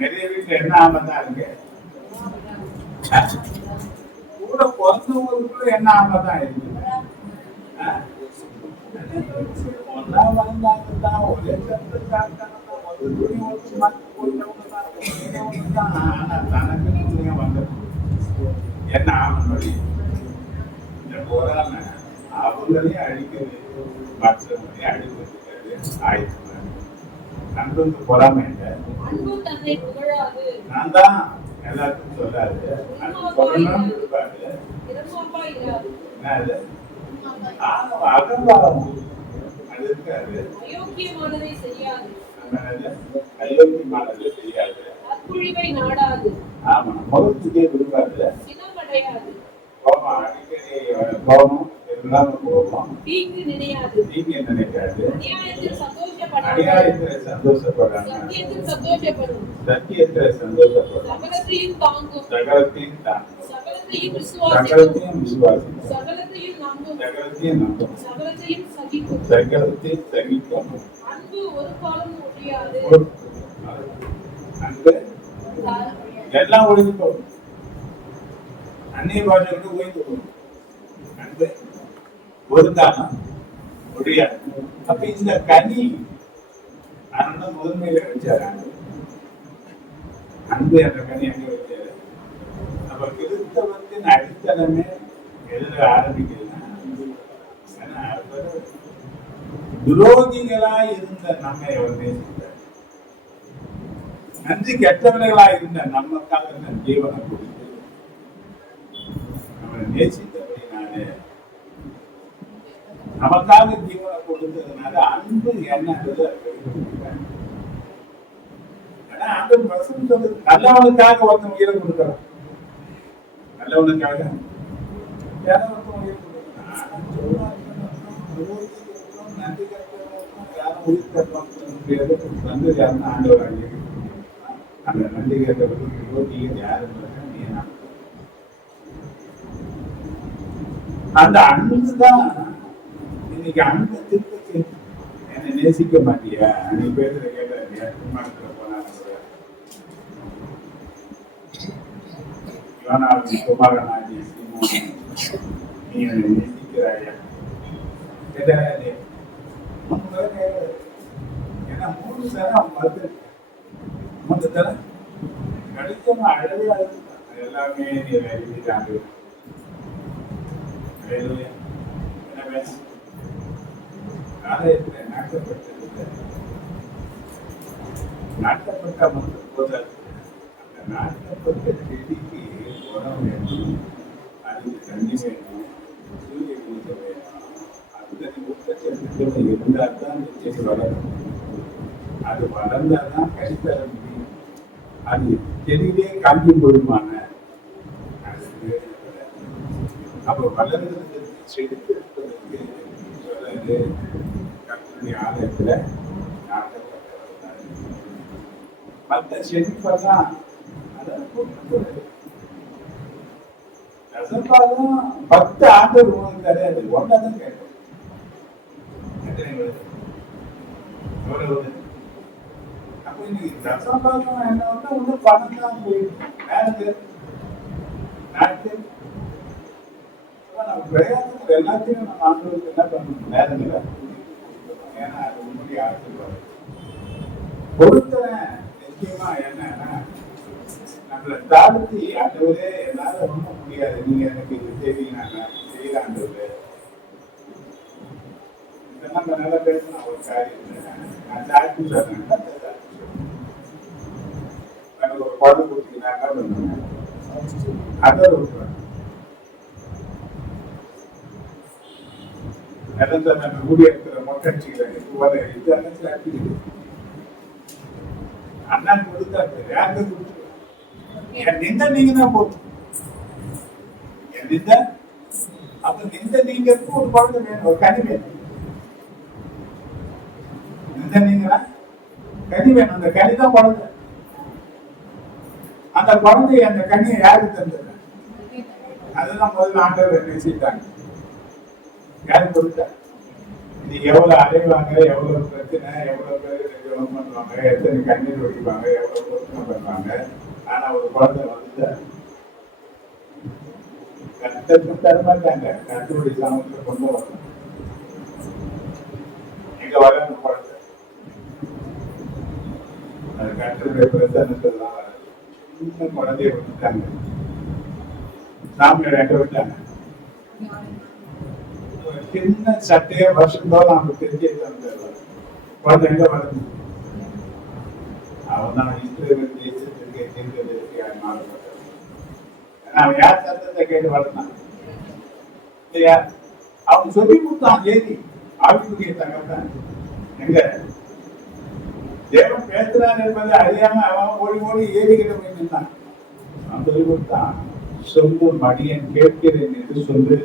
நிறைய வீட்டுல என்ன ஆமை தான் இருக்கு. கூட பிறந்தவங்களுக்குள்ள என்ன ஆமை தான் இருக்கு. ஒன்னா வந்தாங்கதான் ஒரே கருத்து சாப்பிட்டாங்க. ஒரு துணி ஒன்று மாற்றி போட்டவங்க தான். ஆனா தனக்கு துணியா வந்தது என்ன ஆமை வழி. இந்த பொறாமை அவங்களையும் அழிக்கிறது, மற்றவங்களையும் அழிக்கிறது ஆயிடுச்சு. அன்புக்கு பொறாமை இல்லை. அன்பு தன்னை புகழாது. நான் தான் எல்லாத்துக்கும் சொல்லாது. அன்பு சொல்லணும்னு இருப்பாரு. இரமாப்பா இராது. என்னது அகம்பாரம் அது இருக்காது. அயோக்கியமானதை செய்யாது. அயோக்கியமானது செய்யாது. அக்குழிவை நாடாது. ஆமா, முகத்துக்கே விரும்பாது. சினமடையாது. கோபம் அடிக்கடி கோபம் இல்லாம கோபம். தீங்கு நினையாது. தீங்கு நினைக்காது. அநியாயத்தில் சந்தோஷப்படாது. அநியாயத்தில் சந்தோஷப்படாது. சத்தியத்தில் சந்தோஷப்படும். சத்தியத்தில் சந்தோஷப்படும். சகலத்தையும் தாங்கும். சகலத்தையும் தாங்கும். சகலத்தையும் விசுவாசிக்கும். சகலத்தையும் விசுவாசிக்கும். சகலத்தையும் நம்பும். சகலத்தையும் நம்பும். சகலத்தையும் சகிக்கும். சகலத்தையும் சகிக்கும். அன்பு ஒரு காலம் ஒழியாது. அன்பு எல்லாம் ஒழிந்து போகும். அந்நிய பாஷைக்கு ஒழிந்து போகும். அன்பு ஒருந்தானா ஒழியாது. அப்ப இந்த கனி அந்த முதன்மையில வச்சாரு. அன்பு என்ற கனி எங்க வச்சாரு. அப்ப கிறிஸ்தவத்தின் அடித்தளமே எதிர ஆரம்பிக்கிறதுனா துரோகிகளா இருந்த நம்மை அவர் நேசித்தார். நன்றி கெட்டவர்களா இருந்த நமக்காக தன் ஜீவனை கொடுத்து நம்மளை நேசித்தபடினாலே, நமக்காக ஜீவனை கொடுத்ததுனால அன்பு என்னன்றது அன்பு வசனம் சொல்லுது. நல்லவனுக்காக ஒருத்தன் உயிரை கொடுக்கிறான். நல்லவனுக்காக யாரும் ஒருத்தன் உயிரை கொடுக்கிறான். நன்றி யாரும் உயிர் கட்டணும் முடியாது. வந்து யாருன்னா ஆண்டவர் ஆகிய அந்த நன்றி கேட்டவர்கள் யாரும் அந்த அன்புதான் இன்னைக்கு அன்பு திருப்பி என்னை நேசிக்க மாட்டியா? நீ பேசுற கேட்ட திருமணத்துல போனாங்க குமாரனாகி நீ என்னை நேசிக்கிறாயா? புருஷனை மறுத்து மொத்தத்துல கிடைக்கும் அழவே அழகு எல்லாமே நீ எழுதிட்டாங்க. என்ன வேணும்? ஆலயத்துல நாட்டப்பட்டது நாட்டப்பட்ட மட்டும் போதாது. அந்த நாட்டப்பட்ட செடிக்கு உரம் வேணும், அதுக்கு தண்ணி வேணும், சூரிய பூஜை வேணும். அத்தனை ஊட்டச்சத்துக்கள் இருந்தால் தான் அந்த செடி வளரும். அது வளர்ந்தாதான் கை தர முடியும். அது செடியிலே காஞ்சி போடுமான அப்போ வளர்ந்ததுக்கு செடித்திருப்பதற்கு சொல்றது கர்த்தருடைய ஆலயத்துல நாட்டப்பட்டவர். மற்ற செடிப்பெல்லாம் ரசப்பாலும் 10 ஆண்டு உணவுக்காரு அது ஒன்றாதான் கேட்கும். அப்ப இன்னைக்கு ரசப்பாலும் என்ன ஒண்ணு பணம் தான் போயிடும். நாட்டு பிரயாசங்கள் எல்லாத்தையும் நம்ம ஆண்டவருக்கு என்ன பண்ணணும்? நேரம் இல்லை. ஏன்னா அது உண்மையை ஆசீர்வாதம் பொறுத்தவன் நிச்சயமா என்னன்னா நம்மளை தாழ்த்தி ஆண்டவரே என்னால ஒண்ணும் முடியாது, நீங்க எனக்கு இது செய்வீங்க செய்யலாண்டது. இதெல்லாம் நம்ம நல்லா பேசணும். ஒரு காரியம் நான் தாழ்த்தி சொல்றேன். எனக்கு ஒரு குழந்தை கொடுத்தீங்கன்னா பண்ணுவேன், அதை விட்டுருவேன். கூடிய இருக்கிற மொட்டை அண்ணா கொடுத்தாரு. யாருக்கு கொடுத்து என் நிந்த நீங்க தான் போதும். என் நிந்த அப்ப நிந்த நீங்க ஒரு குழந்தை வேணும், ஒரு கனி வேணும். நிந்த நீங்களா கனி வேணும். அந்த கனி தான் குழந்தை. அந்த குழந்தைய அந்த கனியை யாருக்கு தந்தது? அதுதான் முதல்ல ஆண்டவர் நினைச்சிட்டாங்க. யாரு கொடுத்தா? நீ எவ்வளவு அடைவாங்க, எவ்வளவு பிரச்சனை, எவ்வளவு பேர் ஜெபம் பண்ணுவாங்க, எத்தனை கண்ணீர் ஒழிப்பாங்க, எவ்வளவு பிரச்சனை பண்ணுவாங்க. ஆனா ஒரு குழந்தை வந்து கஷ்டத்துக்கு தரமாட்டாங்க. கஷ்டத்துடைய சாமத்தை கொண்டு வரணும். எங்க வர அந்த குழந்தை அது கஷ்டத்துடைய பிரச்சனை வராது. குழந்தைய விட்டுட்டாங்க, சாமியோட எங்க விட்டாங்க. சின்ன சட்டையை வருஷத்தோடு அவங்க தெரிஞ்சு குழந்தை எங்க வளர்ந்து அவன் தான் இஸ்ரேல் தேசத்திற்கு தீர்க்கதரிசியாக மாறப்பட்டான். அவன் யார் சத்தத்தை கேட்டு வளர்த்தான் இல்லையா? அவன் சொல்லி கொடுத்தான். ஏதி ஆவிக்குரிய தங்கத்தான் எங்க தேவன் பேசுறான் என்பதை அறியாம அவன் ஓடி ஓடி ஏறிக்கிட்ட போய் நின்றான். அவன் சொல்லி கொடுத்தான், சொல்லு மடியன் கேட்கிறேன் என்று சொல்லு.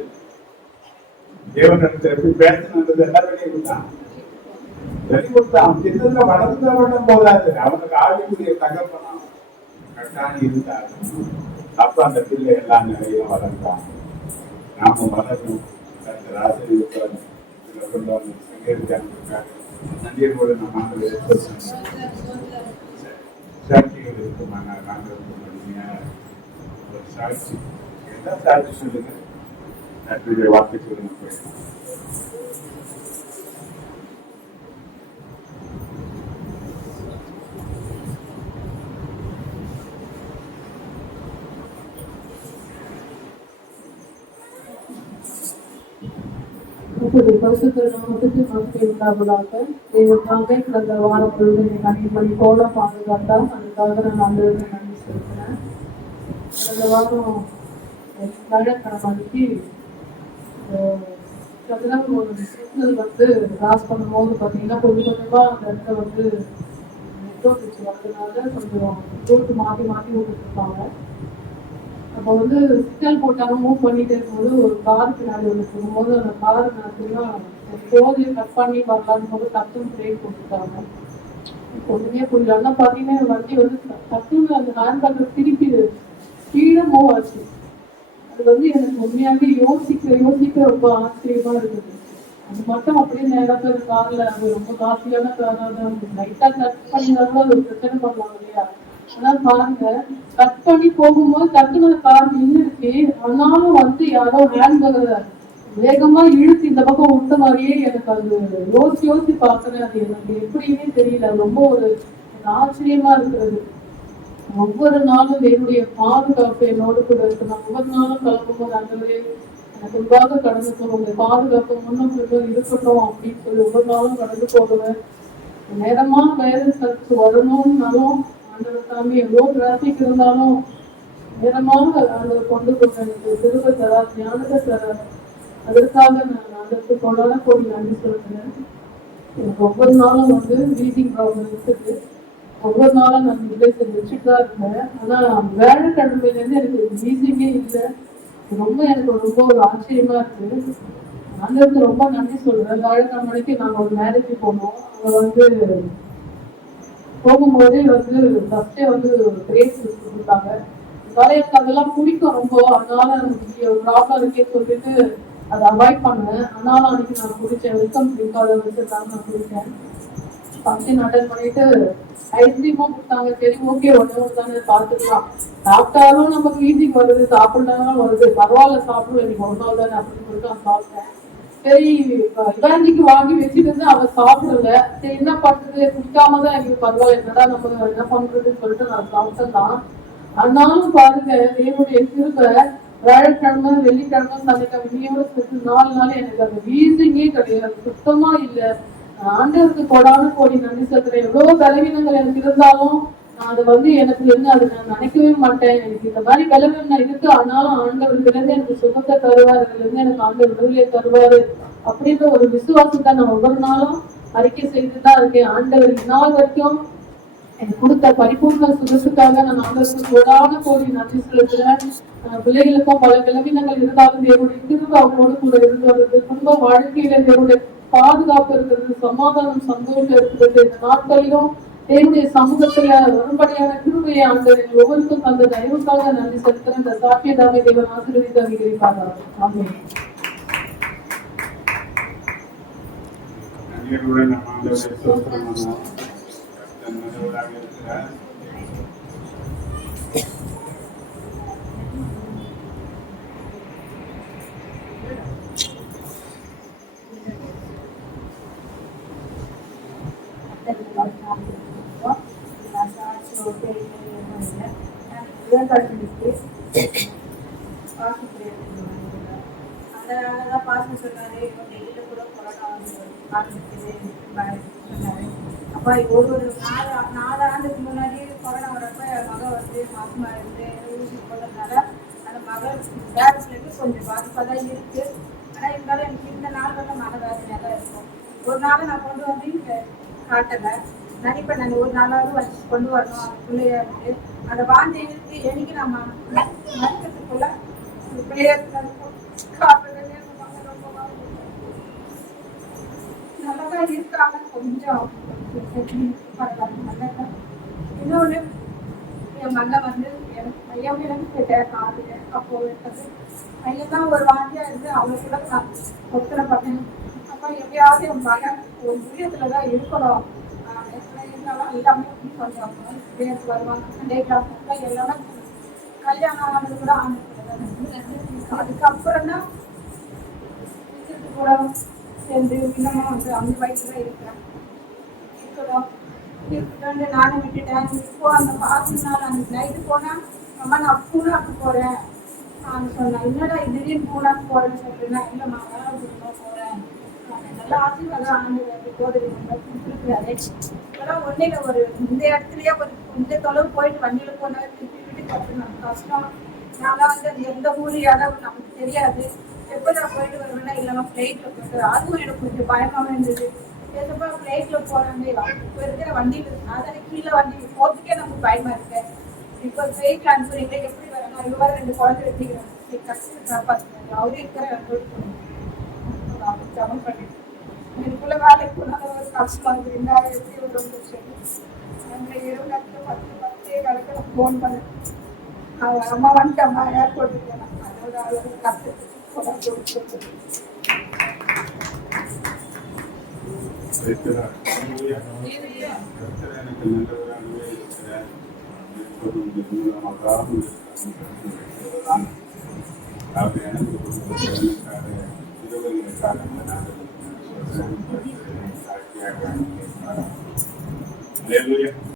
தேவனிடத்தில் எப்படி பேசணுன்றது எல்லாம் வெளியே கொடுத்தான். வெளியே கொடுத்தான். சின்னதுல வளர்ந்த போதாது. அவனுக்கு ஆவிக்குரிய தகப்பனான் கட்டாணி இருந்தார். அப்ப அந்த பிள்ளை எல்லாம் நிறைய வளர்ந்தான். நாம வளரணும். ஆசிரியர் நன்றியோடு நம்ம சாட்சிகள் இருக்குமாங்க. நாங்கள் ஒரு சாட்சி என்ன சாட்சி சொல்லுங்க. நன்றியுடைய வார்த்தை சொல்லுங்க. பரிசுத்த நாமத்துக்கு மகிமை உண்டாவதாக. தேவனாவே கடந்த வாரம் முழுவதும் கனிமொழி போல பாதுகாத்தால் அதுக்காக நான் ஆண்டவருக்கு நன்றி செலுத்தினேன். கடந்த வாரம் வியாழக்கிழமைக்கு ஒரு சிக்னல் கிராஸ் பண்ணும்போது பார்த்தீங்கன்னா கொஞ்சம் கொஞ்சமா அந்த இடத்துல நெட்வொர்க் வச்சு வரதுனால கொஞ்சம் ரோட்டு மாற்றி மாற்றி விட்டுட்டு இருப்பாங்க. அப்போ சிக்னல் போட்டாலும் மூவ் பண்ணிட்டே இருக்கும்போது ஒரு கார் பின்னாடி போகும்போது அந்த கார் பார்த்தீங்கன்னா போதையை கட் பண்ணி பார்க்கலான்னு போது டக்குன்னு பிரேக் போட்டுருக்காங்க. ஒன்றுமே புரியல. ஆனால் பார்த்தீங்கன்னா வண்டி டக்குன்னு அந்த ஹேண்ட் பேக்கை திருப்பி ஸ்பீடாக மூவ் ஆச்சு. அது எனக்கு உண்மையாகவே யோசிக்க ரொம்ப ஆச்சரியமா இருக்குது. அது மட்டும் அப்படியே நேரத்தில் கார்ல அது ரொம்ப காஸ்ட்லியான காராக தான் இருக்குது. லைட்டாக கட் பண்ணினாலும் அது பிரச்சனை பண்ணலாம் இல்லையா? ஆனால் பாருங்க, கட் பண்ணி போகும்போது டக்குனு கார் நின்றுருக்கு. ஆனாலும் யாரோ ஹேண்ட் பேக்கை வேகமா இழுத்து இந்த பக்கம் விட்ட மாதிரியே எனக்கு அது யோசிச்சு பார்க்கறேன். அது எனக்கு எப்படின்னே தெரியல. ரொம்ப ஒரு ஆச்சரியமா இருக்கிறது. ஒவ்வொரு நாளும் என்னுடைய பாதுகாப்பு என்னோடு கூட இருக்கு. நான் ஒவ்வொரு நாளும் கிளம்பும்போது ஆண்டவரே எனக்கு முன்பாக கடந்து போகும் உங்க பாதுகாப்பு முன்னும் பின்னும் இருக்கட்டும் அப்படின்னு சொல்லி ஒவ்வொரு நாளும் கடந்து போடுவேன். நேரமா வேலை சர்ச்சு வரணும்னாலும் ஆண்டவர் சாமி எவ்வளோ டிராபிக் இருந்தாலும் நேரமாக ஆண்டவர் கொண்டு போக எனக்கு திரும்ப தரார், ஞானத்தை தரார். அதற்காக நான் அதற்கு கொண்டாட கோடி நன்றி சொல்றேன். எனக்கு ஒவ்வொரு நாளும் வந்து வீசிங் ப்ராப்ளம் இருக்குது. ஒவ்வொரு நாளும் நான் நிலை வச்சுட்டு தான் இருந்தேன். ஆனா வேலைக்கிழமையிலேருந்து எனக்கு வீசிங்கே இல்லை. எனக்கு ரொம்ப ஒரு ஆச்சரியமா இருக்கு. ஆண்டவருக்கு ரொம்ப நன்றி சொல்றேன். வியாழக்கிழமைக்கு நாங்கள் ஒரு மேரேஜ் போனோம். அங்க வந்து போகும்போதே வந்து ஃபர்ஸ்டே வந்து கிரேஸ் கொடுத்தாங்க. எனக்கு அதெல்லாம் பிடிக்கும் ரொம்ப. அதனால ஒரு ப்ராப்ளம் இருக்கே சொல்லிட்டு அதை அவாய்ட் பண்ணேன். ஆனாலும் அன்னைக்கு நான் குடிச்சேன். வெல்கம் ட்ரிங்க் அதை வச்சுருக்காங்க, நான் குடிச்சேன். ஃபங்க்ஷன் அட்டன் பண்ணிட்டு ஐஸ்கிரீமும் கொடுத்தாங்க. சரி ஓகே ஒன்று தானே பார்த்துக்கலாம். சாப்பிட்டாலும் நமக்கு வீட்டுக்கு வருது, சாப்பிடலாம் வருது, பரவாயில்ல சாப்பிடுவேன் இன்னைக்கு ஒரு நாள் தானே அப்படின்னு சொல்லிட்டு நான் சாப்பிட்டேன். சரி இவாஞ்சிக்கு வாங்கி வச்சுட்டு இருந்து அவ சாப்பிடல. சரி என்ன பண்றது, குடிக்காம தான் எனக்கு பரவாயில்ல, என்னடா நம்ம என்ன பண்றதுன்னு சொல்லிட்டு நான் சாப்பிட்டேன் தான். ஆனாலும் பாருங்க என்னுடைய திரும்ப வியாழக்கிழமை, வெள்ளிக்கிழமை, சனிக்கிழமை நீயோட சேர்த்து 4 நாள் எனக்கு அந்த வீசிங்கே கிடையாது, சுத்தமா இல்லை. ஆண்டவருக்கு கொடான கோடி நன்றி சொல்றேன். எவ்வளவு பலவீனங்கள் எனக்கு இருந்தாலும் அது வந்து எனக்கு வந்து அதை நான் நினைக்கவே மாட்டேன். எனக்கு இந்த மாதிரி பலவீனம் இருக்கு, ஆனாலும் ஆண்டவர்ல இருந்து எனக்கு சுகத்தை தருவாரு, அதுல இருந்து எனக்கு ஆண்டவர் விடுதலையை தருவாரு அப்படின்ற ஒரு விசுவாசத்தை நான் ஒவ்வொரு நாளும் அறிக்கை செய்துதான் இருக்கேன். ஆண்டவர் இந்நாள் வரைக்கும் எனக்கு கொடுத்த பரிபூர்ண சுகத்துக்காக நான் ஆண்டவருக்கு கொடான கோடி நன்றி செலுத்துறேன். பிள்ளைகளுக்கும் பல பலவீனங்கள் இருந்தாலும் தேவனுடைய திரும்ப அவங்களோடு கூட இருந்து வருது. குடும்ப வாழ்க்கையில தேவனுடைய பாதுகாப்பு இருக்கிறது, சமாதானம், சந்தோஷம் இருக்கிறது. இந்த நாட்களிலும் தேவனுடைய சமூகத்துல வரும்படியான கிருபையை ஆண்டவர் ஒவ்வொருக்கும் தந்த தயவுக்காக நன்றி செலுத்துறேன். இந்த சாட்சியதாமை தேவன் ஆசீர்வதித்து அறிவிப்பாங்க. ஆமென். அதனாலதான் பாசம் சொன்னாரு, டெல்லியில கூட கொரோனா வந்து சொன்னாரு. அப்பா ஒரு 4 ஆண்டுக்கு முன்னாடி கொரோனா வரப்ப மகள் வந்து மாசமா இருந்து ஊசி போடுறதுனால அந்த மகள் பேரண்ட்ஸ்லேருந்து கொஞ்சம் பாதிப்பாக தான் இருக்கு. ஆனா இருந்தாலும் எனக்கு இந்த நாள் வந்து மன வேதனையாக தான் இருக்கும். ஒரு நாள் நான் கொண்டு வந்து இங்கே காட்டலை, நினைப்பேன் நான் ஒரு நாளாவது வச்சு கொண்டு வரணும் அந்த பிள்ளைய இருக்கு. அந்த வாந்தி இருக்கு எனக்கு நான் மறுக்கிறதுக்குள்ள பிள்ளைய காட்டுறது நல்லதான் இருக்காங்க, கொஞ்சம் பரவாயில்ல. இன்னொன்று என் மகன் வந்து எனக்கு பையன் எனக்கு காதுல அப்போ இருக்கிறது பையன் தான் ஒரு வாந்தியா இருந்து அவங்க கூட நான் ஒத்துழைப்பட்டேன். அப்போ எப்பயாவது என் மகன் ஒரு விஷயத்துல தான் இருக்கணும் இருந்தாலும் எல்லாமே கொஞ்சம் வருவாங்க. சண்டே கிளாஸ் எல்லாமே கல்யாணம் ஆனது கூட அதுக்கப்புறம் தான் கூட சேர்ந்து இன்னமும் வந்து அந்த வயசுல இருக்கிறேன் இருக்கட்டும் நானும் விட்டுட்டேன். இப்போ அந்த பாசனால அந்த நைட்டு போனா அம்மா நான் பூனாக்கு போறேன் நான் சொன்னேன். என்னடா திடீர்னு பூனாக்கு போறேன்னு சொல்றேன். இல்லம்மா வேலை போறேன், நல்லா ஆசீர்வாதம் ஆண்டு கோதரி கொடுத்துருக்காரு. இப்பெல்லாம் ஒன்னில ஒரு இந்த இடத்துலயே ஒரு இந்த தொலைவு போயிட்டு வண்டியில போனா திருப்பி வீட்டுக்கு வந்து நமக்கு கஷ்டம். நான்லாம் வந்து அது எந்த ஊரு இடம் நமக்கு தெரியாது. எப்போ நான் போயிட்டு வருவேன்னா இல்லைன்னா ஃப்ளைட்ல போயிட்டு அதுவும் எனக்கு கொஞ்சம் பயமாவே இருந்தது. எப்போ ஃப்ளைட்ல போறாங்க இப்போ இருக்கிற வண்டியில அதனால கீழே வண்டி போறதுக்கே நமக்கு பயமா இருக்கு. இப்போ ஃப்ளைட்ல அனுப்புறீங்க எப்படி வரணும், இது வர 2 குழந்தை வச்சுக்கிறாங்க, கஷ்டத்தை காப்பாற்றுறாங்க. அவரே இருக்கிற ஜபம் பண்ணிட்டு எனக்குள்ள வேலைக்கு போனாலும் ஒரு கஷ்டம் இருந்தா எப்படி ஒரு அந்த இரவு நேரத்தில் 10 கணக்கில் ஃபோன் பண்ணேன். அவங்க அம்மா வந்துட்டம்மா ஏர்போர்ட்டுக்கு அதோட அளவு கஷ்டத்துக்கு திருவள்ளுவருக்காக சாட்சியாக